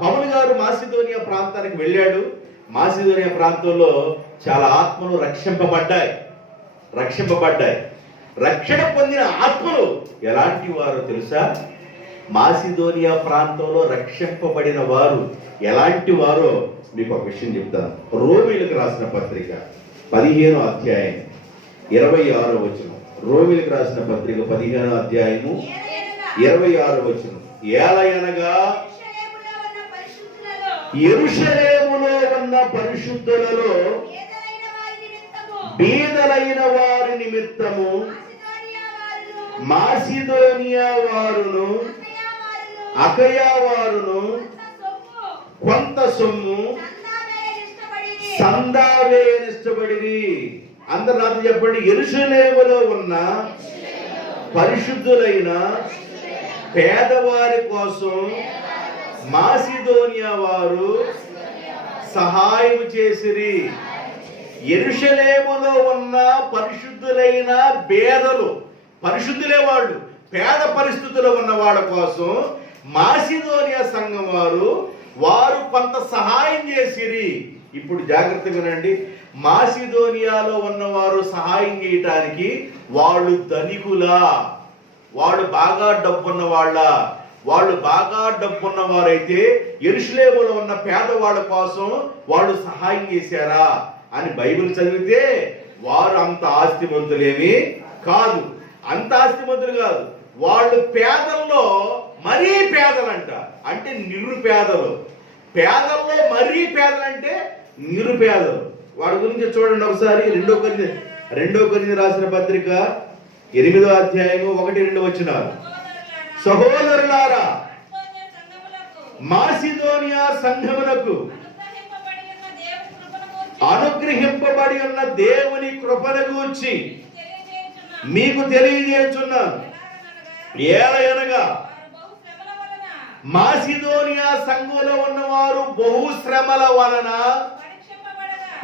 పౌలు గారు మాసిదోనియా ప్రాంతానికి వెళ్ళాడు. మాసిదోనియా ప్రాంతంలో చాలా ఆత్మలు రక్షింపబడ్డాయి. రక్షణ పొందిన ఆత్మలు ఎలాంటి వారో తెలుసా? మాసిదోనియా ప్రాంతంలో రక్షింపబడిన వారు ఎలాంటి వారో మీకు ఒక విషయం చెప్తాను. రోమీయులకు రాసిన పత్రిక 15వ అధ్యాయం 26వ వచనం. రోమీయులకు రాసిన పత్రిక 15వ అధ్యాయము 26వ వచనం. ఏలయనగా యెరూషలేములో ఉన్న పరిశుద్ధులలో బీదలైన వారి నిమిత్తము మాసిదోనియా వారును అకయా వారును కొంత సొమ్ము సందావేనిష్టపడిరి. అందరు నాతో చెప్పండి. యెరూషలేములో ఉన్న పరిశుద్ధులైన పేదవారి కోసం మాసిదోనియా వారు సహాయం చేసిరి. యెరూషలేములో ఉన్న పరిశుద్ధులైన పేదలు, పరిశుద్ధులే వాళ్ళు, పేద పరిస్థితుల్లో ఉన్న వాళ్ళ కోసం మాసిదోనియా సంఘం వారు కొంత సహాయం చేసిరి. ఇప్పుడు జాగ్రత్తగా వినండి. మాసిదోనియాలో ఉన్నవారు సహాయం చేయటానికి వాళ్ళు ధనికులా, వాళ్ళు బాగా డబ్బున్న వాళ్ళు బాగా డబ్బున్న వారైతే యెరూషలేములో ఉన్న పేదవాళ్ళ కోసం వాళ్ళు సహాయం చేశారా అని బైబిల్ చదివితే వారు అంత ఆస్తిమంతులేమి కాదు. అంత ఆస్తిమంతులు కాదు. వాళ్ళు పేదల్లో మరీ పేదలంట, అంటే నిరుపేదలు. పేదల్లో మరీ పేదలంటే నిరుపేదలు. వాడి గురించి చూడండి ఒకసారి. రెండో కొరింథీ రాసిన పత్రిక 8వ అధ్యాయము 1-2 వచనాలు. సహోదరులారా, మాసిదోనియా సంఘమునకు అనుగ్రహింపబడి ఉన్న దేవుని కృపను గూర్చి మీకు తెలియజేస్తున్నాను. ఏలయనగా మాసిదోనియా సంఘంలో ఉన్నవారు బహుశ్రమల వలన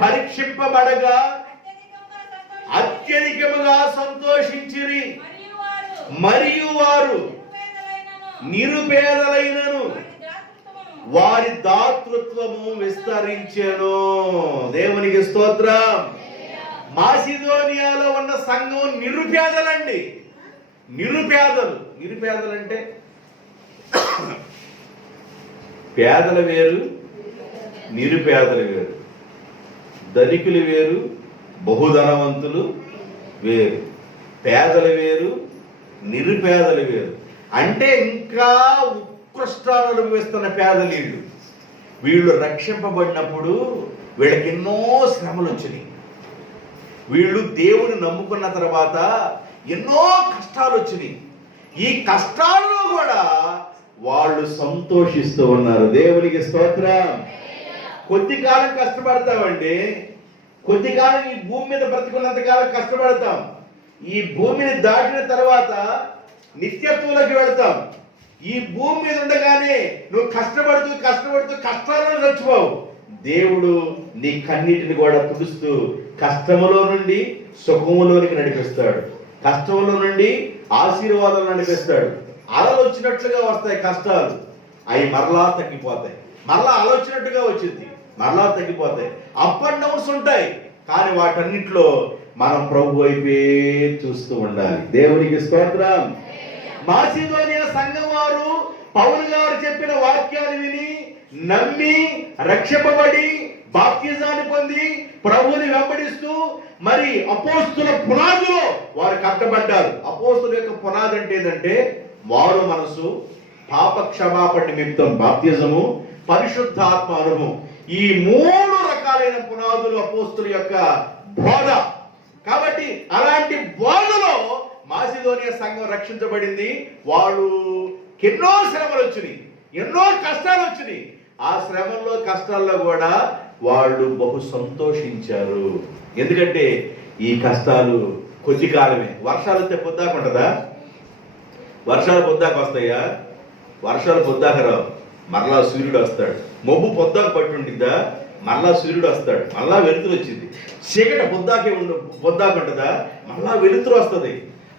పరీక్షింపబడగా అత్యధికముగా సంతోషించిరి. మరియు వారు నిరుపేదలైనను వారి దాతృత్వము విస్తరించెను. దేవునికి స్తోత్రం. మాసిదోనియాలో ఉన్న సంఘం నిరుపేదలండి. నిరుపేదలంటే పేదలు వేరు, నిరుపేదలు వేరు. ధనికులు వేరు, బహుధనవంతులు వేరు. పేదలు వేరు, నిరుపేదలు వేరు. అంటే ఇంకా ఉత్కృష్టాలు అనుభవిస్తున్న పేదలు వీళ్ళు రక్షింపబడినప్పుడు వీళ్ళకి ఎన్నో శ్రమలు వచ్చినాయి. వీళ్ళు దేవుని నమ్ముకున్న తర్వాత ఎన్నో కష్టాలు వచ్చినాయి. ఈ కష్టాలలో కూడా వాళ్ళు సంతోషిస్తూ ఉన్నారు. దేవునికి స్తోత్రం. కొద్ది కాలం కష్టపడతామండి. కొద్ది కాలం ఈ భూమి మీద బ్రతికున్నంత కాలం కష్టపడతాం. ఈ భూమిని దాటిన తర్వాత నిత్యత్వంలోకి వెళతాం. ఈ భూమి మీద ఉండగానే నువ్వు కష్టపడుతూ కష్టాలను చచ్చిపోవు. దేవుడు నీ కన్నీటిని కూడా తుడుస్తూ కష్టములో నుండి సుఖములోనికి నడిపిస్తాడు. కష్టంలో నుండి ఆశీర్వాదాలు నడిపిస్తాడు. అలలు వచ్చినట్లుగా వస్తాయి కష్టాలు, అవి మరలా తగ్గిపోతాయి. మరలా అల వచ్చినట్టుగా వచ్చింది, మరలా తగ్గిపోతాయి. అప్ అండ్ డౌన్స్ ఉంటాయి, కానీ వాటన్నిటిలో మనం ప్రభు వైపే చూస్తూ ఉండాలి. దేవునికి స్తోత్రం. మాసిదోనియా సంఘం వారు పౌలు గారు చెప్పిన వాక్యాన్ని విని నమ్మి రక్షింపబడి బాప్తిజాన్ని పొంది ప్రభువుని వెంబడిస్తూ మరి అపోస్తుల పునాదిలో వారు కట్టబడ్డారు. అపోస్తుల యొక్క పునాది అంటే ఏంటంటే మారు మనసు, పాప క్షమాపణ నిమిత్తం బాప్తిజము, పరిశుద్ధాత్మ అనుభవం. ఈ 3 రకాలైన పునాదులు అపోస్తుల యొక్క బోధ. కాబట్టి అలాంటి బోధలో మాసిదోనియా సంఘం రక్షించబడింది. వాళ్ళు ఎన్నో శ్రమలు వచ్చినాయి, ఎన్నో కష్టాలు వచ్చినాయి. ఆ శ్రమల్లో కష్టాల్లో కూడా వాళ్ళు బహు సంతోషించారు. ఎందుకంటే ఈ కష్టాలు కొద్ది కాలమే. వర్షాలు వస్తే పొద్దాక ఉంటుందా? వర్షాలు పొద్దాక వస్తాయా? వర్షాలు పొద్దాక రావు, మరలా సూర్యుడు వస్తాడు. మబ్బు పొద్దాక పట్టి ఉంటుందా? మరలా సూర్యుడు వస్తాడు, మళ్ళా వెలుతురు వచ్చింది. చీకటి పొద్దాక ఉంటుందా? మళ్ళా వెలుతురు వస్తుంది.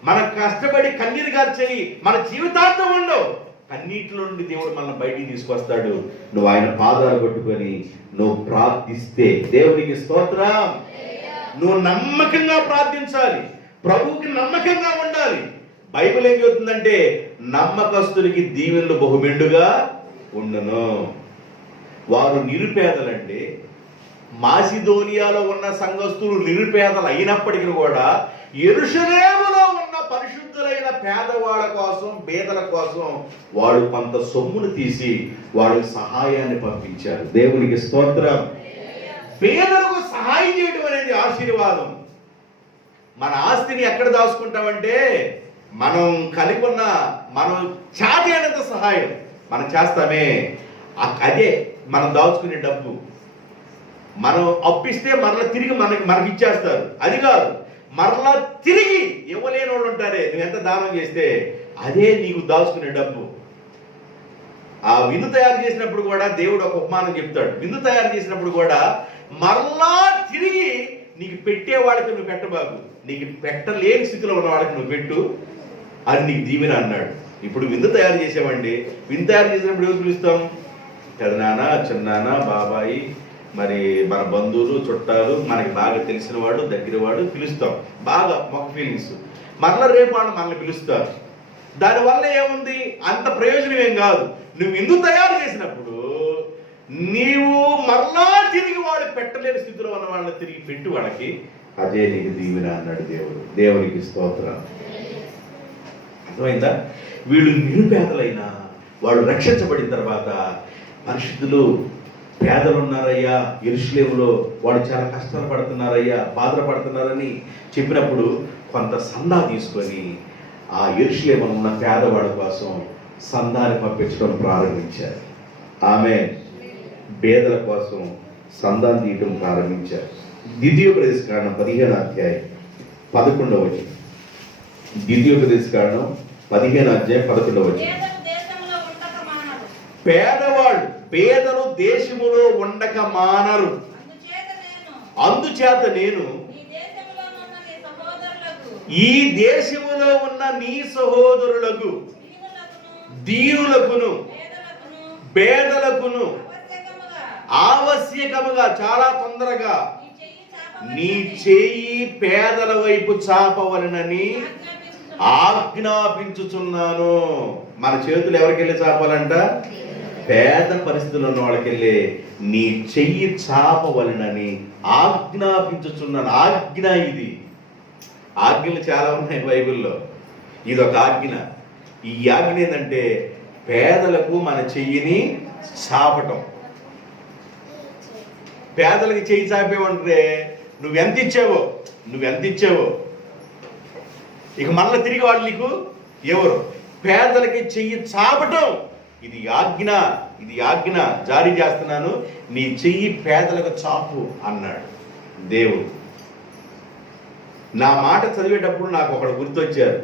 మనం కష్టపడి కన్నీరు గార్చేయి మన జీవితాంతం ఉండవు. కన్నీటిలో నుండి దేవుడు మనల్ని బయటికి తీసుకొస్తాడు. నువ్వు ఆయన పాదాలు కొట్టుకొని నువ్వు ప్రార్థిస్తే. దేవునికి స్తోత్రం. నువ్వు నమ్మకంగా ప్రార్థించాలి, ప్రభువుకి నమ్మకంగా ఉండాలి. బైబిల్ ఏం చెబుతుందంటే నమ్మకస్తునికి దీవెనలు బహుమెండుగా ఉండును. వారు నిరుపేదలండి. మాసిదోనియాలో ఉన్న సంఘస్థులు నిరుపేదలు అయినప్పటికీ కూడా యెరూషలేములో ఉన్న పరిశుద్ధులైన పేదవాళ్ళ కోసం, పేదల కోసం వాళ్ళు కొంత సొమ్మును తీసి వాళ్ళకి సహాయాన్ని పంపించారు. దేవునికి స్తోత్రం. పేదలకు సహాయం చేయడం అనేది ఆశీర్వాదం. మన ఆస్తిని ఎక్కడ దాచుకుంటామంటే మనం కలిగి ఉన్న మనం చాటైనంత సహాయం మనం చేస్తామే, అదే మనం దాచుకునే డబ్బు. మనం అప్పిస్తే మరలా తిరిగి మనకి ఇచ్చేస్తారు. అది కాదు, మరలా తిరిగి ఇవ్వలేని వాళ్ళు ఉంటారే, నువ్వు ఎంత దానం చేస్తే అదే నీకు దాచుకునే డబ్బు. ఆ విందు తయారు చేసినప్పుడు కూడా దేవుడు ఒక ఉపమానం చెప్తాడు. విందు తయారు చేసినప్పుడు కూడా మరలా తిరిగి నీకు పెట్టే వాళ్ళకి నువ్వు పెట్టబాకు, నీకు పెట్టలేని స్థితిలో ఉన్న వాళ్ళకి నువ్వు పెట్టు, అది నీకు దీవెన అన్నాడు. ఇప్పుడు విందు తయారు చేసామండి, విందు తయారు చేసినప్పుడు ఎవరు పిలుస్తాం? పెదనాన్న, చిన్నాన్న, బాబాయి, మరి మన బంధువులు, చుట్టాలు, మనకి బాగా తెలిసిన వాడు, దగ్గర వాడు పిలుస్తాం, బాగా మొక్క ఫీలింగ్స్. మరలా రేపు వాళ్ళు మనల్ని పిలుస్తారు. దానివల్ల ఏముంది? అంత ప్రయోజనం ఏం కాదు. నువ్వు విందు తయారు చేసినప్పుడు నీవు మరలా తిరిగి వాడు పెట్టలేని స్థితిలో ఉన్న వాళ్ళని తిరిగి పెట్టు వాళ్ళకి, అదే నీకు దీవెన అన్నాడు దేవుడు. దేవునికి స్తోత్రం. అర్థమైందా? వీళ్ళు నిరుపేదలైనా వాళ్ళు రక్షించబడిన తర్వాత పరిశుద్ధులు, పేదలు ఉన్నారయ్యా యెరూషలేములో, వాళ్ళు చాలా కష్టాలు పడుతున్నారయ్యా, బాధలు పడుతున్నారని చెప్పినప్పుడు కొంత సందా తీసుకొని ఆ యెరూషలేములో ఉన్న పేదవాడి కోసం సందాన్ని పంపించడం ప్రారంభించారు. ఆమె పేదల కోసం సందాన్ని తీయటం ప్రారంభించారు. ద్వితీయోపదేశకాండం 15వ అధ్యాయం 11వ వచనం. ద్వితీయోపదేశకాండం 15వ అధ్యాయం 11వ వచనం. పేదలు దేశములో ఉండక మానరు, అందుచేత నేను ఈ దేశములో ఉన్న నీ సహోదరులకు, దీనులకును, పేదలకును ఆవశ్యకముగా, చాలా తొందరగా నీ చేయి పేదల వైపు చాపవలనని ఆజ్ఞాపించుచున్నాను. మన చేతులు ఎవరికి వెళ్ళి చాపాలంట? పేద పరిస్థితుల్లో ఉన్న వాళ్ళకి వెళ్ళి నీ చెయ్యి చాపవలనని ఆజ్ఞాపించుచున్నాను. ఆజ్ఞ ఇది. ఆజ్ఞలు చాలా ఉన్నాయి బైబిల్లో, ఇది ఒక ఆజ్ఞ. ఈ ఆజ్ఞ ఏంటంటే పేదలకు మన చెయ్యిని చాపటం. పేదలకి చెయ్యి చాపేవంటే నువ్వెంత ఇచ్చావో ఇక మళ్ళీ తిరిగి వాళ్ళు నీకు ఎవరు? పేదలకి చెయ్యి చాపటం ఇది ఆజ్ఞ జారీ చేస్తున్నాను, నీ చెయ్యి పేదలకు చాపు అన్నాడు దేవుడు. నా మాట చదివేటప్పుడు నాకు ఒకడు గుర్తొచ్చారు.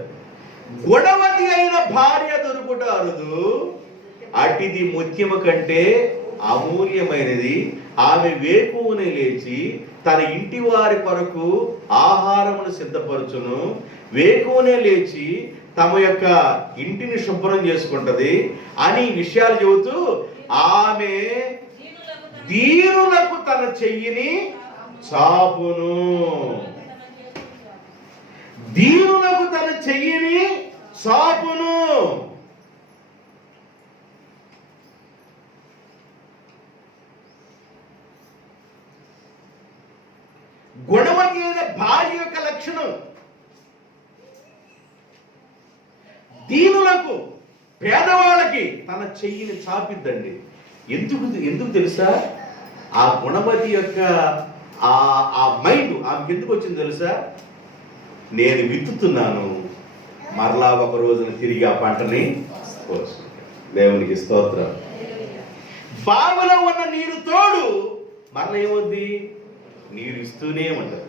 గుణవతి అయిన భార్య దొరుకుట అరుదు, అటిది ముత్యము కంటే అమూల్యమైనది. ఆమె వేకువనే లేచి తన ఇంటి వారి కొరకు ఆహారమును సిద్ధపరచును, వేకువనే లేచి తమ యొక్క ఇంటిని శుభ్రం చేసుకుంటది అని విషయాలు చెబుతూ ఆమె దీనులకు తన చెయ్యిని చాపును. దీనులకు తన చెయ్యిని చాపును. గుణవతి అయిన భార్య యొక్క లక్షణం దీనులకు, పేదవాళ్ళకి తన చెయ్యిని చాపిద్దండి. ఎందుకు తెలుసా? ఆ గుణవతి యొక్క ఆ మైండ్ ఆమెకి ఎందుకు వచ్చింది తెలుసా? నేను విత్తుతున్నాను, మరలా ఒక రోజున తిరిగి ఆ పంటని కోసుకుంటాను. దేవునికి స్తోత్రం. బావిలో ఉన్న నీరు తోడు మరలా ఏమవుద్ది? నీరు ఇస్తూనే ఉండదు.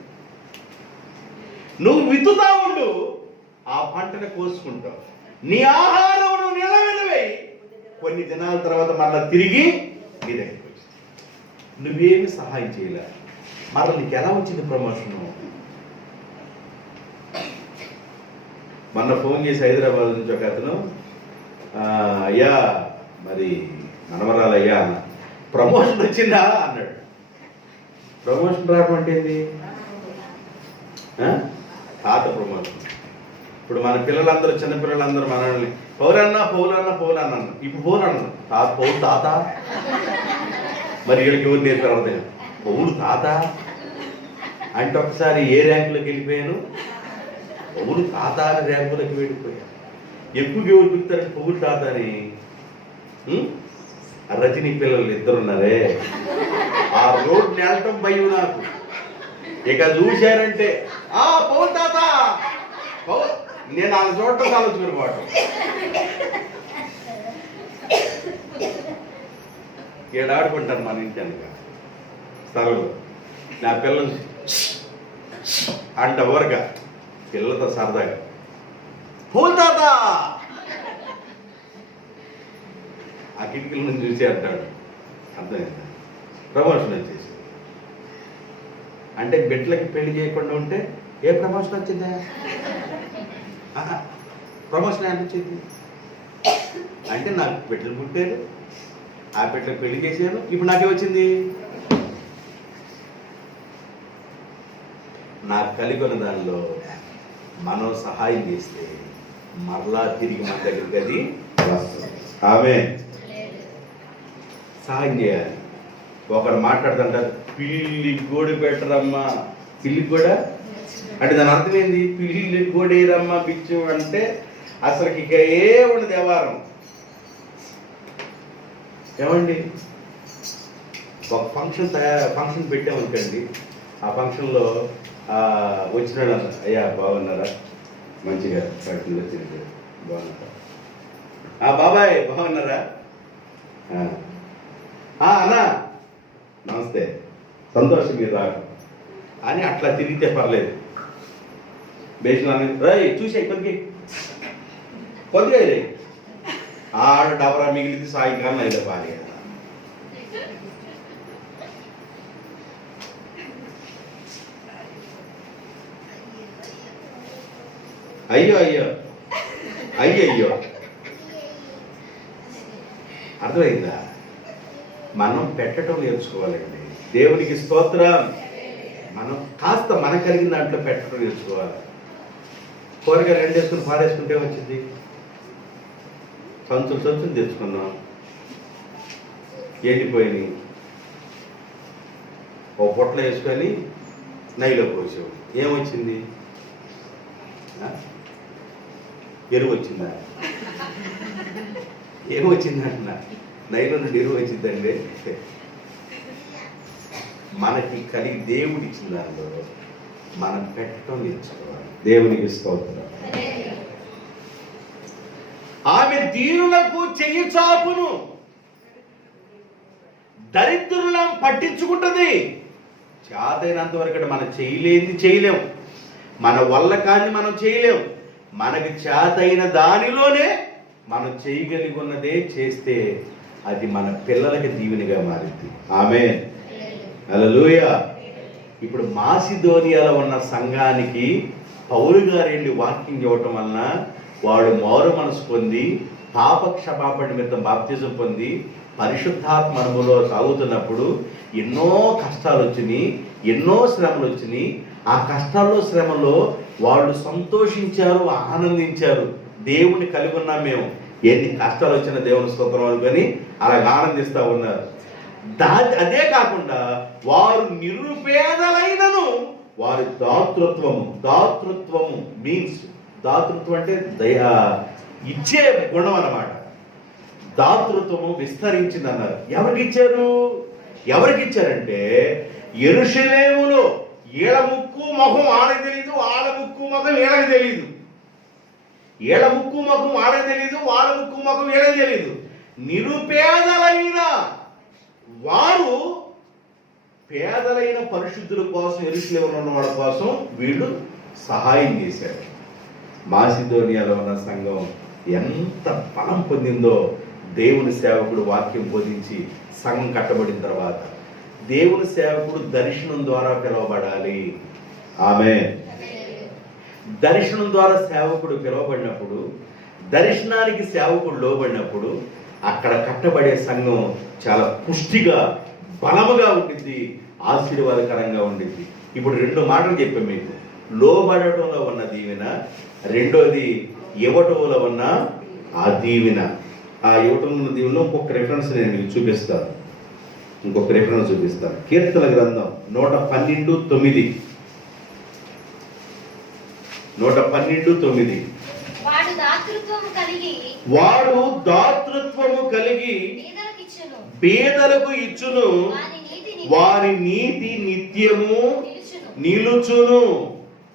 నువ్వు విత్తుతా ఉండు, ఆ పంటను కోసుకుంటావు. నీ ఆహారం నిలవెలవై కొన్ని దినాల తర్వాత మరలా తిరిగి నీ దగ్గరికి వచ్చి నువ్వేమి సహాయం చేయలే, మరలా నీకు ఎలా వచ్చింది ప్రమోషను? మొన్న ఫోన్ చేసి హైదరాబాద్ నుంచి ఒక అతను, అయ్యా మరి మనవరాలయ్యా అన్న, ప్రమోషన్ వచ్చిందా అన్నాడు. ప్రమోషన్ రావడం అంటే ఏంది? తాత ప్రమోషన్. ఇప్పుడు మన పిల్లలందరూ, చిన్న పిల్లలందరూ మనల్ని పౌలన్న ఇప్పుడు పౌలన్న పౌలు తాత. మరి వీళ్ళకి ఎవరు నేర్పారు అర్థం? పౌలు తాత అంటే ఒకసారి ఏ ర్యాంకులోకి వెళ్ళిపోయాను, పౌలు తాత అని ర్యాంకులోకి వెళ్ళిపోయాను. ఎక్కువగా ఎవరు పిలుస్తారంటే పౌలు తాత అని. రజనీ పిల్లలు ఇద్దరున్నారే, ఆ రోడ్ నేలటం భయం నాకు. ఇక చూశారంటే పౌలు తాత నేను ఆయన చూడటం ఆలోచన పాటు ఏడాడుకుంటాను మన ఇంటి వెనక స్థలంలో నా పిల్లలు అంట ఊరగా పిల్లలతో సరదాగా పౌలు తాత ఆ కిటికీల నుంచి చూసి అంటాడు. అర్థమైందా? ప్రమోషన్ వచ్చేసి అంటే బిడ్డలకి పెళ్లి చేయకుండా ఉంటే ఏ ప్రమోషన్ వచ్చిందా? ప్రమోషన్ అనిపించింది అంటే నాకు బిడ్డలు పుట్టారు, ఆ బిడ్డలకు పెళ్లి చేశాను, ఇప్పుడు నాకే వచ్చింది. నాకు కలిగి ఉన్న దానిలో మనం సహాయం చేస్తే మరలా తిరిగి మన దగ్గరికి అది వస్తుంది. ఆమె సహాయం చేయాలి. ఒకడు మాట్లాడుతుంటారు, పిల్లి గోడి పెట్టరమ్మా. పిల్లి కూడా అంటే దాని అర్థం ఏంది? పిల్లి గోడేరమ్మా పిచ్చు అంటే అసలుకి ఇక ఏ ఉండదు వ్యవహారం. ఏమండి, ఒక ఫంక్షన్ పెట్టామనుకోండి, ఆ ఫంక్షన్లో వచ్చిన అయ్యా బాగున్నారా, మంచిగా కడుపులో తిరిగి బాగున్నారా, బాబాయ్ బాగున్నారా, అన్నా నమస్తే, సంతోషం మీరు రాక అని అట్లా తిరిగితే పర్లేదు. బేసినాన్ని చూసాయి కొద్దిగా ఆడ డబరా మిగిలింది సాయంకాలం అయితే పాలి. అయ్యో అయ్యో అయ్యయ్యో అర్థమైందా? మనం పెట్టడం నేర్చుకోవాలండి. దేవునికి స్తోత్రం. మనం కాస్త మన కలిగిన దాంట్లో పెట్టడం నేర్చుకోవాలి. కూరగాయలు ఎండేసుకుని పారేసుకుంటే వచ్చింది, సంచులు తెచ్చుకున్నాం, ఎండిపోయినాయి, ఓ పొట్ల వేసుకొని నైలో పోసాం, ఏమొచ్చింది? ఎరువు వచ్చిందా? ఏమొచ్చింది అంటున్నా, నైలో నుండి ఎరువు వచ్చిందండి. మనకి కలిగి దేవుడు ఇచ్చిన దానిలో మనం పెట్టడం నేర్చుకోవాలి. దేవునికి స్తోత్రం. ఆమె దీనులకు చెయ్యి చాపును, దరిద్రులను పట్టించుకుంటుంది. చేతైనంత వరకు మనం చేయలేని చేయలేం, మన వల్ల కానీ మనం చేయలేం. మనకి చేతైన దానిలోనే మనం చేయగలిగి ఉన్నదే చేస్తే అది మన పిల్లలకి దీవెనగా మారింది. ఆమేన్, హల్లెలూయా. ఇప్పుడు మాసిదోనియాలో ఉన్న సంఘానికి పౌలు గారు వెళ్ళి వాక్యం ఇవ్వటం వలన వాడు మారు మనసు పొంది పాప క్షమాపణ నిమిత్తం బాప్తిజం పొంది పరిశుద్ధాత్మ అనుభవంలో సాగుతున్నప్పుడు ఎన్నో కష్టాలు వచ్చినాయి, ఎన్నో శ్రమలు వచ్చినాయి. ఆ కష్టాల్లో శ్రమలో వాళ్ళు సంతోషించారు, ఆనందించారు. దేవుని కలిగి ఉన్నాం మేము, ఎన్ని కష్టాలు వచ్చిన దేవుని స్తోత్రం అనుకొని అలాగ ఆనందిస్తూ ఉన్నారు. అదే కాకుండా వారు నిరుపేదలైనను వారి దాతృత్వము మీన్స్, దాతృత్వం అంటే దయా ఇచ్చే గుణం అన్నమాట. దాతృత్వము విస్తరించింది అన్నారు. ఎవరికి ఇచ్చారంటే యెరూషలేములో ఏళ్ళ ముక్కు మొహం ఆడకి తెలీదు, ఆడ ముక్కు మొహం ఏళ్ళకి తెలీదు, ఏళ్ళ ముక్కు మొహం ఆడకి తెలీదు, వాళ్ళ ముక్కు మొహం ఏళ్ళకి తెలీదు. నిరుపేదలైన వారు పేదలైన పరిశుద్ధుల కోసం, యెరూషలేములో ఉన్న వాళ్ళ కోసం వీళ్ళు సహాయం చేశారు. మాసిదోనియాలో ఉన్న సంఘం ఎంత బలం పొందిందో. దేవుని సేవకుడు వాక్యం బోధించి సంఘం కట్టబడిన తర్వాత దేవుని సేవకుడు దర్శనం ద్వారా పిలువబడాలి. ఆమేన్. దర్శనం ద్వారా సేవకుడు పిలువబడినప్పుడు, దర్శనానికి సేవకుడు లోబడినప్పుడు అక్కడ కట్టబడే సంఘం చాలా పుష్టిగా బలముగా ఉండిద్ది, ఆశీర్వాదకరంగా ఉండిద్ది. ఇప్పుడు 2 మాటలు చెప్పాను మీకు. లోబడటంలో ఉన్న దీవెన, రెండోది ఇవ్వటంలో ఉన్న ఆ దీవెన. ఆ ఇవ్వటంలో ఉన్న దీవెన ఇంకొక రెఫరెన్స్ నేను మీకు చూపిస్తాను. కీర్తన గ్రంథం 112:9. 112:9. వాడు దాతృత్వము కలిగి పేదలకు ఇచ్చును, వారి నీతి నిత్యము నిలుచును.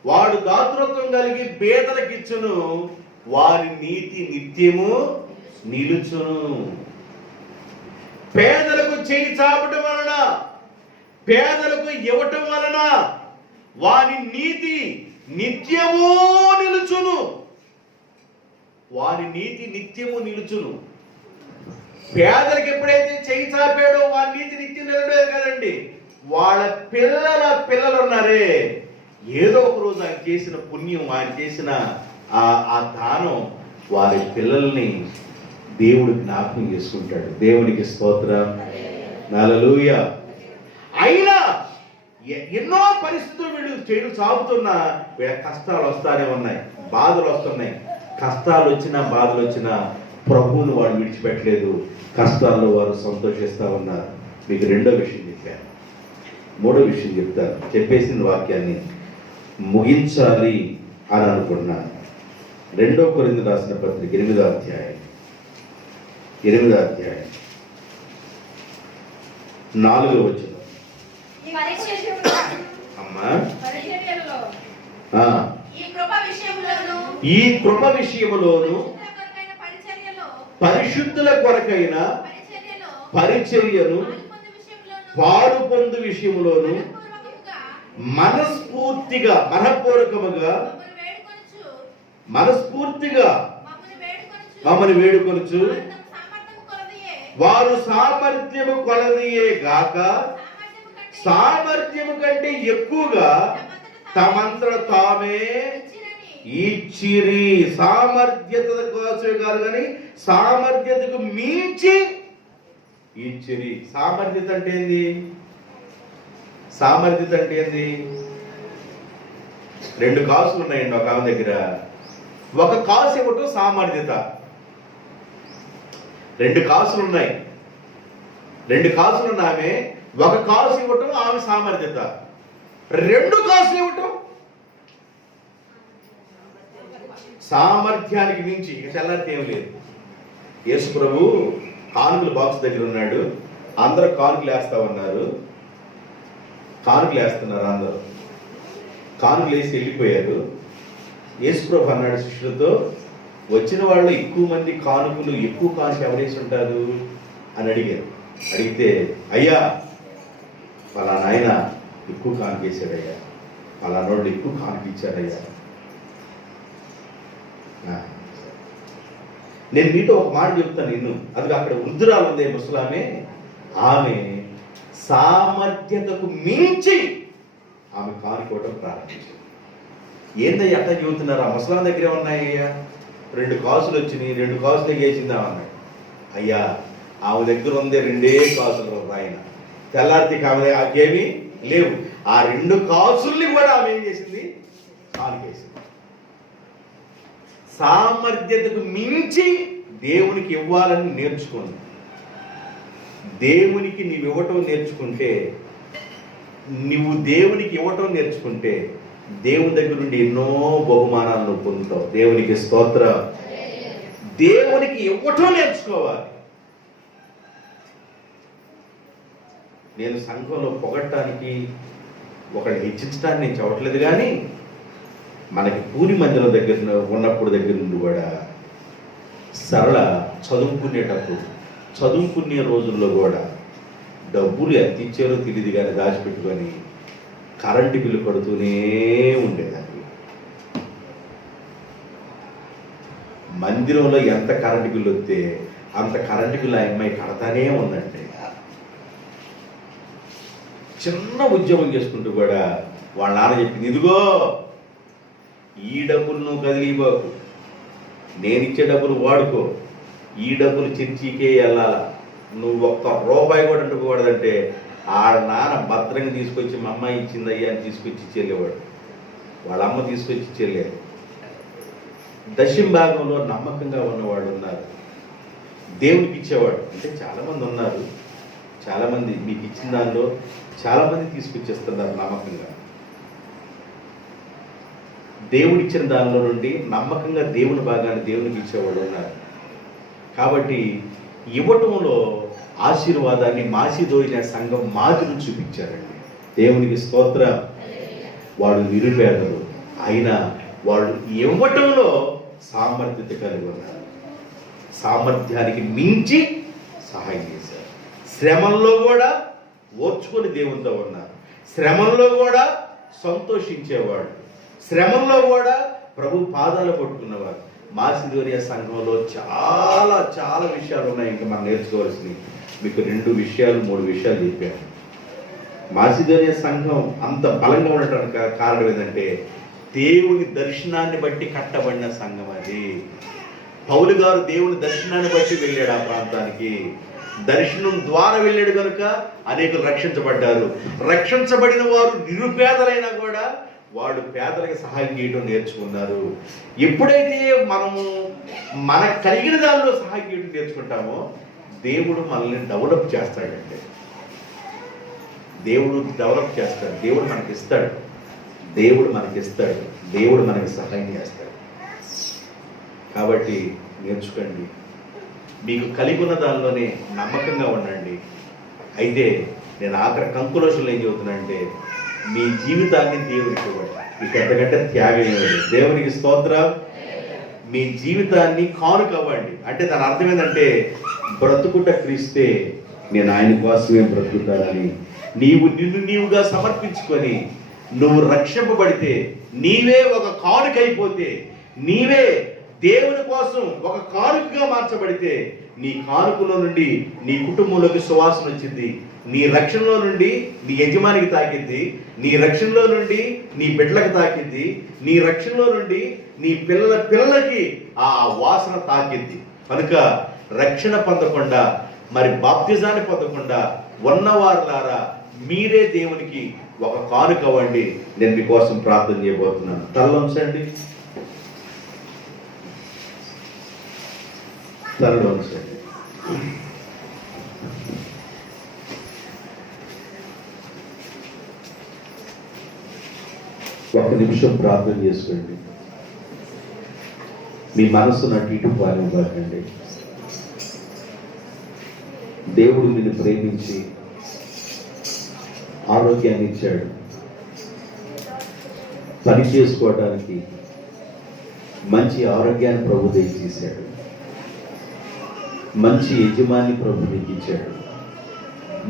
వాడు దాతృత్వం కలిగి పేదలకిచ్చును, వారి నీతి నిత్యము నిలుచును. పేదలకు చేయి చాపటం వలన, పేదలకు ఇవ్వటం వలన వారి నీతి నిత్యము నిలుచును. వారి నీతి నిత్యము నిలుచును. పేదలకు ఎప్పుడైతే చేయి చాపాడో వారి నీతి నిత్యం నిలబడేది కదండి. వాళ్ళ పిల్లలు ఉన్నారే, ఏదో ఒక రోజు ఆయన చేసిన పుణ్యం, ఆయన చేసిన ఆ దానం వారి పిల్లల్ని దేవుడు జ్ఞాపకం చేసుకుంటాడు. దేవునికి స్తోత్రం, హల్లెలూయా. అయినా ఎన్నో పరిస్థితులు వీళ్ళు చేయడం సాగుతున్నా వీళ్ళ కష్టాలు వస్తానే ఉన్నాయి, బాధలు వస్తున్నాయి. కష్టాలు వచ్చినా బాధలు వచ్చినా ప్రభువును వాడు విడిచిపెట్టలేదు. కష్టాల్లో వారు సంతోషిస్తూ ఉన్నారు. మీకు రెండో విషయం చెప్పాను, మూడో విషయం చెప్తాను. చెప్పేసిన వాక్యాన్ని ముగించాలి అని అనుకున్నాను. 2 కొరింథీయులకు రాసిన పత్రిక 8వ అధ్యాయం 4వ వచనం. అమ్మా, ఈ కృప విషయములోను పరిశుద్ధుల కొరకైన పరిచర్యను పాలు పొందు విషయములోను మనస్ఫూర్తిగా మమ్మల్ని వేడుకొనుచు వారు సామర్థ్యము కొలదియే గాక సామర్థ్యము కంటే ఎక్కువగా తమంతట తామే ఇచ్చిరి. సామర్థ్యత కోసమే కాదు కానీ సామర్థ్యతకు మించి ఇచ్చిరి. సామర్థ్యత అంటే ఏంది? సామర్థ్యత అంటే ఏంది? 2 కాసులు ఉన్నాయండి ఒక ఆమె దగ్గర. ఒక కాసు ఇవ్వటం సామర్థ్యత. 2 కాసులు ఉన్నాయి, 2 కాసులు ఉన్న ఆమె ఒక కాసు ఇవ్వటం ఆమె సామర్థ్యత. 2 కాసులు ఇవ్వటం సామర్థ్యానికి మించి ఇక చల్లారితే ఏం లేదు. యేసు ప్రభు కానుకల బాక్స్ దగ్గర ఉన్నాడు. అందరూ కానుకలు వేస్తా ఉన్నారు. కానుకలు వేస్తున్నారు అందరూ. కానుకలు వేసి వెళ్ళిపోయారు. యేసు ప్రభు అన్నాడు శిష్యులతో, వచ్చిన వాళ్ళు ఎక్కువ మంది కానుకలు, ఎక్కువ కానుక ఎవరేసి ఉంటారు అని అడిగారు. అడిగితే, అయ్యా పలానా ఆయన ఎక్కువ కానుక వేసాడయ్యా, పలానోళ్ళు ఎక్కువ కానుక ఇచ్చాడయ్యా. నేను మీతో ఒక మాట చెప్తాను నిన్ను. అది అక్కడ వృద్ధురాలు ఉంది ముసలామె. ఆమె సామర్థ్యతకు మించి ఆమె కానుకోవడం ప్రారంభించింది. ఏందయ్యా అట్లా చెబుతున్నారు? ఆ ముసలాం దగ్గరే ఉన్నాయ్యా, 2 కాసులు వచ్చినాయి, 2 కాసులు ఎగేసిందా అన్నాడు. అయ్యా ఆమె దగ్గర ఉంది 2 కాసులు ఆయన. తెల్లారితే ఆమె ఏమీ లేవు. ఆ 2 కాసుల్ని కూడా ఆమె ఏం చేసింది? కానుకేసింది. సామర్థ్యతకు మించి దేవునికి ఇవ్వాలని నేర్చుకోండి. దేవునికి నీవు ఇవ్వటం నేర్చుకుంటే, నువ్వు దేవునికి ఇవ్వటం నేర్చుకుంటే దేవుని దగ్గర నుండి ఎన్నో బహుమానాలను పొందుతావు. దేవునికి స్తోత్రం. దేవునికి ఇవ్వటం నేర్చుకోవాలి. నేను సంఘంలో పొగట్టడానికి, ఒకటి హెచ్చించడానికి నేను చెప్పట్లేదు, కానీ మనకి పూరి మందిరం దగ్గర ఉన్నప్పుడు దగ్గర నుండి కూడా సరళ చదువుకునే రోజుల్లో కూడా డబ్బులు ఎంత ఇచ్చారో తెలియదు కానీ దాచిపెట్టుకొని కరెంటు బిల్లు కడుతూనే ఉండేదాన్ని. మందిరంలో ఎంత కరెంటు బిల్లు వస్తే అంత కరెంటు బిల్లు ఆ అమ్మాయి కడతానే ఉందంటే. చిన్న ఉద్యోగం చేసుకుంటూ కూడా వాళ్ళ నాన్న చెప్పింది, ఇదిగో ఈ డబ్బులు నువ్వు కదిలిపోకు, నేను ఇచ్చే డబ్బులు వాడుకో, ఈ డబ్బులు చర్చికే వెళ్ళాలా, నువ్వు ఒక్క రూపాయి కూడా అంటుకోకూడదంటే ఆ నాన్న భద్రంగా తీసుకొచ్చి మా అమ్మాయి ఇచ్చిందయ్యా అని తీసుకొచ్చి చెల్లేవాడు. వాళ్ళ అమ్మ తీసుకొచ్చి చెల్లేదు. దశమ భాగంలో నమ్మకంగా ఉన్నవాడు ఉన్నారు, దేవుడికి ఇచ్చేవాడు. అంటే చాలామంది ఉన్నారు. చాలామంది మీకు ఇచ్చిన దానిలో చాలామంది తీసుకొచ్చేస్తున్నారు నమ్మకంగా. దేవుడిచ్చిన దానిలో నుండి నమ్మకంగా దేవుని భాగాన్ని దేవునికి ఇచ్చేవాడు ఉన్నారు. కాబట్టి ఇవ్వటంలో ఆశీర్వాదాన్ని మాసిదోయిన సంఘం మాదిరి చూపించారండి. దేవునికి స్తోత్రం. వాడు నిరుపేదలు, అయినా వాళ్ళు ఇవ్వటంలో సామర్థ్యత కలిగి ఉన్నారు. సామర్థ్యానికి మించి సహాయం చేశారు. శ్రమంలో కూడా ఓర్చుకొని దేవునితో ఉన్నారు. శ్రమంలో కూడా సంతోషించేవాడు. శ్రమంలో కూడా ప్రభు పాదాలు పట్టుకున్నవారు. మాసిదోనియా సంఘంలో చాలా చాలా విషయాలు ఉన్నాయి. ఇంకా మనం నేర్చుకోవాల్సినవి మీకు 2 విషయాలు 3 విషయాలు చెప్పాను. మాసిదోనియా సంఘం అంత బలంగా ఉండటానికి కారణం ఏంటంటే దేవుని దర్శనాన్ని బట్టి కట్టబడిన సంఘం అది. పౌలు గారు దేవుని దర్శనాన్ని బట్టి వెళ్ళాడు ఆ ప్రాంతానికి. దర్శనం ద్వారా వెళ్ళాడు కనుక అనేకులు రక్షించబడ్డారు. రక్షించబడిన వారు నిరుపేదలైనా కూడా వాళ్ళు పేదలకు సహాయం చేయడం నేర్చుకున్నారు. ఎప్పుడైతే మనము మనకు కలిగిన దానిలో సహాయం చేయడం నేర్చుకుంటామో దేవుడు మనల్ని డెవలప్ చేస్తాడంటే. దేవుడు డెవలప్ చేస్తాడు. దేవుడు మనకిస్తాడు. దేవుడు మనకిస్తాడు. దేవుడు మనకి సహాయం చేస్తాడు. కాబట్టి నేర్చుకోండి. మీకు కలిగి ఉన్న దానిలోనే నమ్మకంగా ఉండండి. అయితే నేను ఆఖరి కంక్లూషన్లో ఏం చెబుతున్నానంటే మీ జీవితాన్ని దేవునికి ఇవ్వండి. మీకు ఎంతకంటే త్యాగం ఇవ్వండి. దేవునికి స్తోత్రం. మీ జీవితాన్ని కానుకవ్వండి. అంటే దాని అర్థం ఏంటంటే బ్రతుకుట క్రీస్తే, నేను ఆయన కోసమే బ్రతుకుతానని నిన్ను నీవుగా సమర్పించుకొని నువ్వు రక్షింపబడితే, నీవే ఒక కానుకైపోతే, నీవే దేవుని కోసం ఒక కానుకగా మార్చబడితే నీ కానుకలో నుండి నీ కుటుంబంలోకి సువాసన వచ్చింది. నీ రక్షణలో నుండి నీ యజమానికి తాకింది. నీ రక్షణలో నుండి నీ బిడ్డలకు తాకింది. నీ రక్షణలో నుండి నీ పిల్లలకి ఆ వాసన తాకింది. కనుక రక్షణ పొందకుండా, మరి బాప్తిజాన్ని పొందకుండా ఉన్నవారులారా మీరే దేవునికి ఒక కానుక అవ్వండి. నేను మీకోసం ప్రార్థన చేయబోతున్నాను. తలవంచండి. తలవంచండి. ఒక నిమిషం ప్రార్థన చేసుకోండి. మీ మనసును అటు ఇటు పాలివ్వకండి. దేవుడు నిన్ను ప్రేమించి ఆరోగ్యాన్ని ఇచ్చాడు. పని చేసుకోవడానికి మంచి ఆరోగ్యాన్ని ప్రభు దయచేశాడు. మంచి యజమాని ప్రభు నీకు ఇచ్చాడు.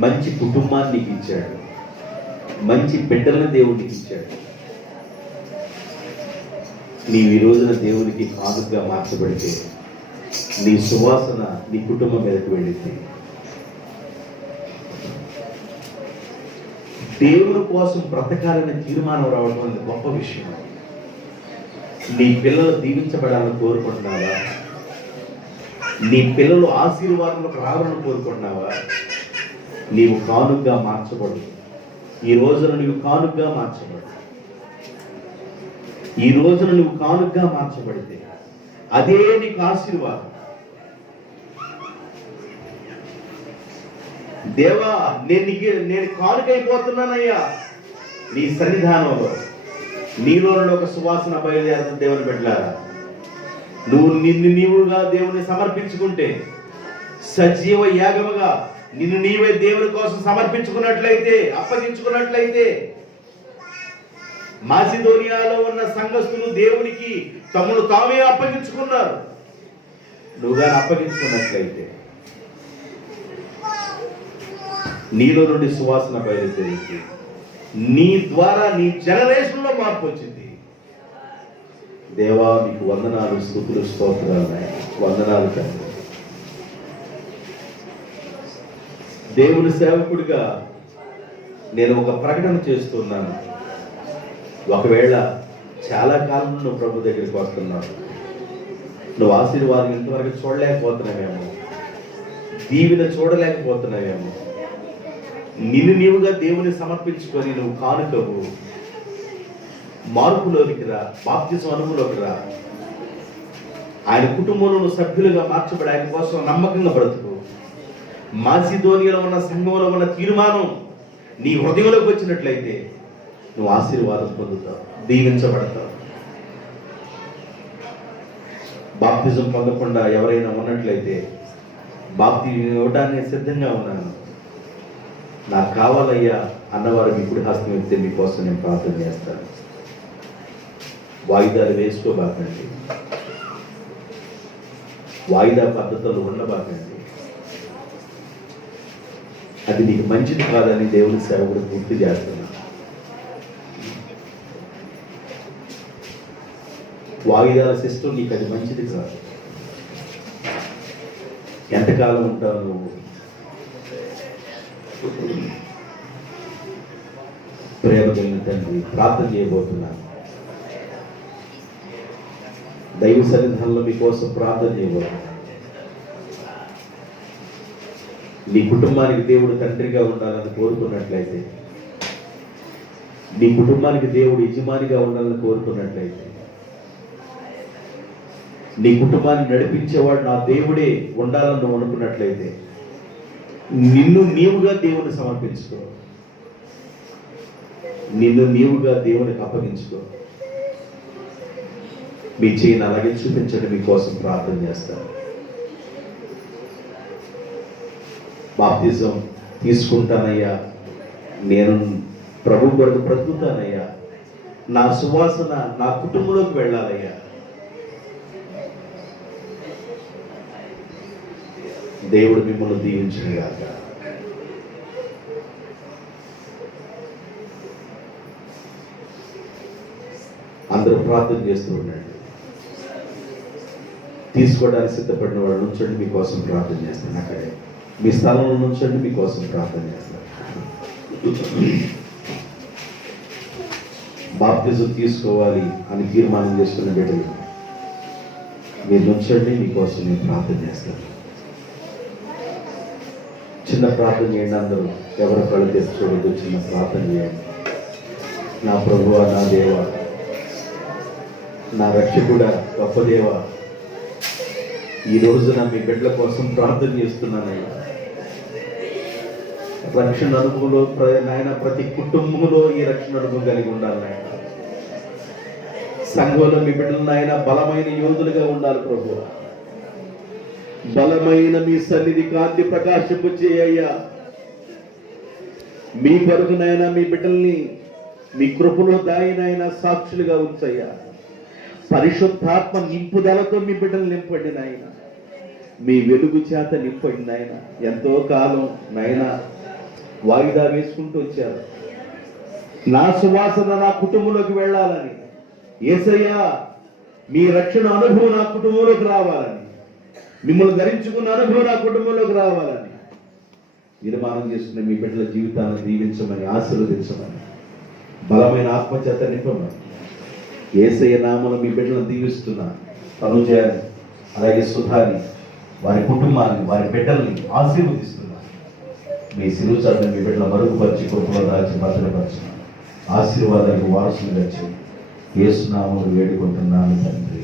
మంచి కుటుంబాన్ని నీకు ఇచ్చాడు. మంచి బిడ్డలను దేవుడికి ఇచ్చాడు. నీవు ఈ రోజున దేవునికి కానుకగా మార్చబడితే నీ సువాసన నీ కుటుంబం మీదకి వెళ్ళింది. దేవుని కోసం బ్రతకాలనే తీర్మానం రావడం అనేది గొప్ప విషయం. నీ పిల్లలు దీవించబడాలని కోరుకుంటున్నావా? నీ పిల్లలు ఆశీర్వాదంలోకి రావాలని కోరుకుంటున్నావా? నీవు కానుకగా మార్చబడు. ఈ రోజున నీవు కానుకగా మార్చబడు. ఈ రోజున నువ్వు కానుకగా మార్చబడితే అదే నీకు ఆశీర్వాదం. దేవా, నేను కానుకైపోతున్నానయ్యా నీ సన్నిధానంలో. నీలో ఒక సువాసన బయలుదేరుతుంది. దేవుని బిడ్డలారా, నువ్వు నీవుగా దేవుని సమర్పించుకుంటే, సజీవ యాగముగా నిన్ను నీవే దేవుని కోసం సమర్పించుకున్నట్లయితే, అప్పగించుకున్నట్లయితే, మాసిదోనియాలో ఉన్న సంఘస్థులు దేవునికి తమను తామే అప్పగించుకున్నారు. నువ్వుగా అప్పగించుకున్నట్లయితే నీలో నుండి సువాసన బయలుదేరింది. నీ ద్వారా నీ జనరేషన్లో మార్పు వచ్చింది. దేవా, మీకు వందనాలు, స్తుతులు, స్తోత్రాలు, వందనాలు తండ్రి. దేవుని సేవకుడిగా నేను ఒక ప్రకటన చేస్తున్నాను. ఒకవేళ చాలా కాలం నువ్వు ప్రభు దగ్గరికి వస్తున్నావు, నువ్వు ఆశీర్వాదం ఇంతవరకు చూడలేకపోతున్నావేమో, దీవెన చూడలేకపోతున్నావేమో, నిన్ను నీవుగా దేవుని సమర్పించుకొని నువ్వు కానుకవు, మార్పులోనికి రా, బాప్తిజం అనుభవంలోకి రా. ఆయన కుటుంబంలో నువ్వు సభ్యులుగా మార్చబడి ఆయన కోసం నమ్మకంగా బ్రతుకు. మాసిదోనియాలో ఉన్న సంఘంలో ఉన్న తీర్మానం నీ హృదయంలోకి వచ్చినట్లయితే నువ్వు ఆశీర్వాదం పొందుతావు, దీవించబడతావు. బాప్తిజం పొందకుండా ఎవరైనా ఉన్నట్లయితే, బాప్తిజం ఇవ్వడానికి సిద్ధంగా ఉన్నాను, నాకు కావాలయ్యా అన్నవారు మీ కుడి హస్తం ఎత్తే మీకోసం నేను ప్రార్థన చేస్తాను. వాయిదాలు వేసుకోబాకండి, వాయిదా పద్ధతులు ఉండబాకండి. అది నీకు మంచిది కాదని దేవుని సేవకుడు గుర్తు చేస్తున్నా. వాయిదాల సిస్టమ్ నీకు అది మంచిది కాదు. ఎంతకాలం ఉంటావు నువ్వు? ప్రేమ కలిగిన తండ్రి, ప్రార్థన చేయబోతున్నాను. దైవ సన్నిధానంలో మీకోసం ప్రార్థన చేయబోతున్నాను. నీ కుటుంబానికి దేవుడు తండ్రిగా ఉండాలని కోరుకున్నట్లయితే, నీ కుటుంబానికి దేవుడు యజమానిగా ఉండాలని కోరుకున్నట్లయితే, నీ కుటుంబాన్ని నడిపించేవాడు నా దేవుడే ఉండాలని నువ్వు అనుకున్నట్లయితే, నిన్ను నీవుగా దేవుని సమర్పించుకో, నిన్ను నీవుగా దేవునికి అప్పగించుకో. మీ చేయని అలాగే చూపించండి. మీకోసం ప్రార్థన చేస్తాను. బాప్తిజం తీసుకుంటానయ్యా, నేను ప్రభు కొరకు బ్రతుకుతానయ్యా, నా సువాసన నా కుటుంబంలోకి వెళ్ళాలయ్యా. దేవుడు మిమ్మల్ని దీవించుగాక. అందరూ ప్రార్థన చేస్తూ ఉండండి. తీసుకోవడానికి సిద్ధపడిన వాళ్ళు నుంచండి, మీకోసం ప్రార్థన చేస్తాను. అక్కడే మీ స్థలంలో నుంచండి, మీకోసం ప్రార్థన చేస్తాను. బాప్తిజం తీసుకోవాలి అని తీర్మానం చేసుకున్న బిడ్డలు మీరు నుంచండి, మీకోసం నేను ప్రార్థన చేస్తాను. చిన్న ప్రార్థన చేయండి. అందరూ ఎవరి కళ్ళు తెచ్చి చూడదు, చిన్న ప్రార్థన చేయండి. నా ప్రభువా, నా దేవా, నా రక్షకుడా, గొప్ప దేవా, ఈ రోజున మీ బిడ్డల కోసం ప్రార్థన చేస్తున్నానయ్యా. రక్షణ అనుభవంలో నాయన ప్రతి కుటుంబంలో ఈ రక్షణ అనుభవం కలిగి ఉండాలి నాయన. సంఘంలో మీ బిడ్డలు నాయన బలమైన యోధులుగా ఉండాలి ప్రభువా. బలమైన మీ సన్నిధి కాంతి ప్రకాశింపు చేయ్యా. మీ కొరకునైనా మీ బిడ్డల్ని మీ కృపలో దాయినైనా సాక్షులుగా ఉంచయ్యా. పరిశుద్ధాత్మ నింపుదలతో మీ బిడ్డలు నింపండి నాయన. మీ వెలుగు చేత నింపండి నాయన. ఎంతో కాలం నాయన వాయిదా వేసుకుంటూ వచ్చారు. నా సువాసన నా కుటుంబంలోకి వెళ్ళాలని, యేసయ్యా మీ రక్షణ అనుభవం నా కుటుంబంలోకి రావాలని, మిమ్మల్ని ధరించుకున్న అనుభవం నా కుటుంబంలోకి రావాలని నిర్మాణం చేసుకున్న మీ బిడ్డల జీవితాన్ని దీవించమని, ఆశీర్వదించమని, బలమైన ఆత్మచేత నింపమని యేసయ్య నామమున మీ బిడ్డలను దీవిస్తున్నా. తనుజాని అలాగే సుధాని, వారి కుటుంబాన్ని, వారి బిడ్డల్ని ఆశీర్వదిస్తున్నా. మీ శిలువచాటును మీ బిడ్డల మరుగుపరిచి కృపలో దాచి భద్రపరచు. ఆశీర్వాదాలకు వారసులుగా చేయి. యేసు నామమున వేడుకుంటున్నాను తండ్రి.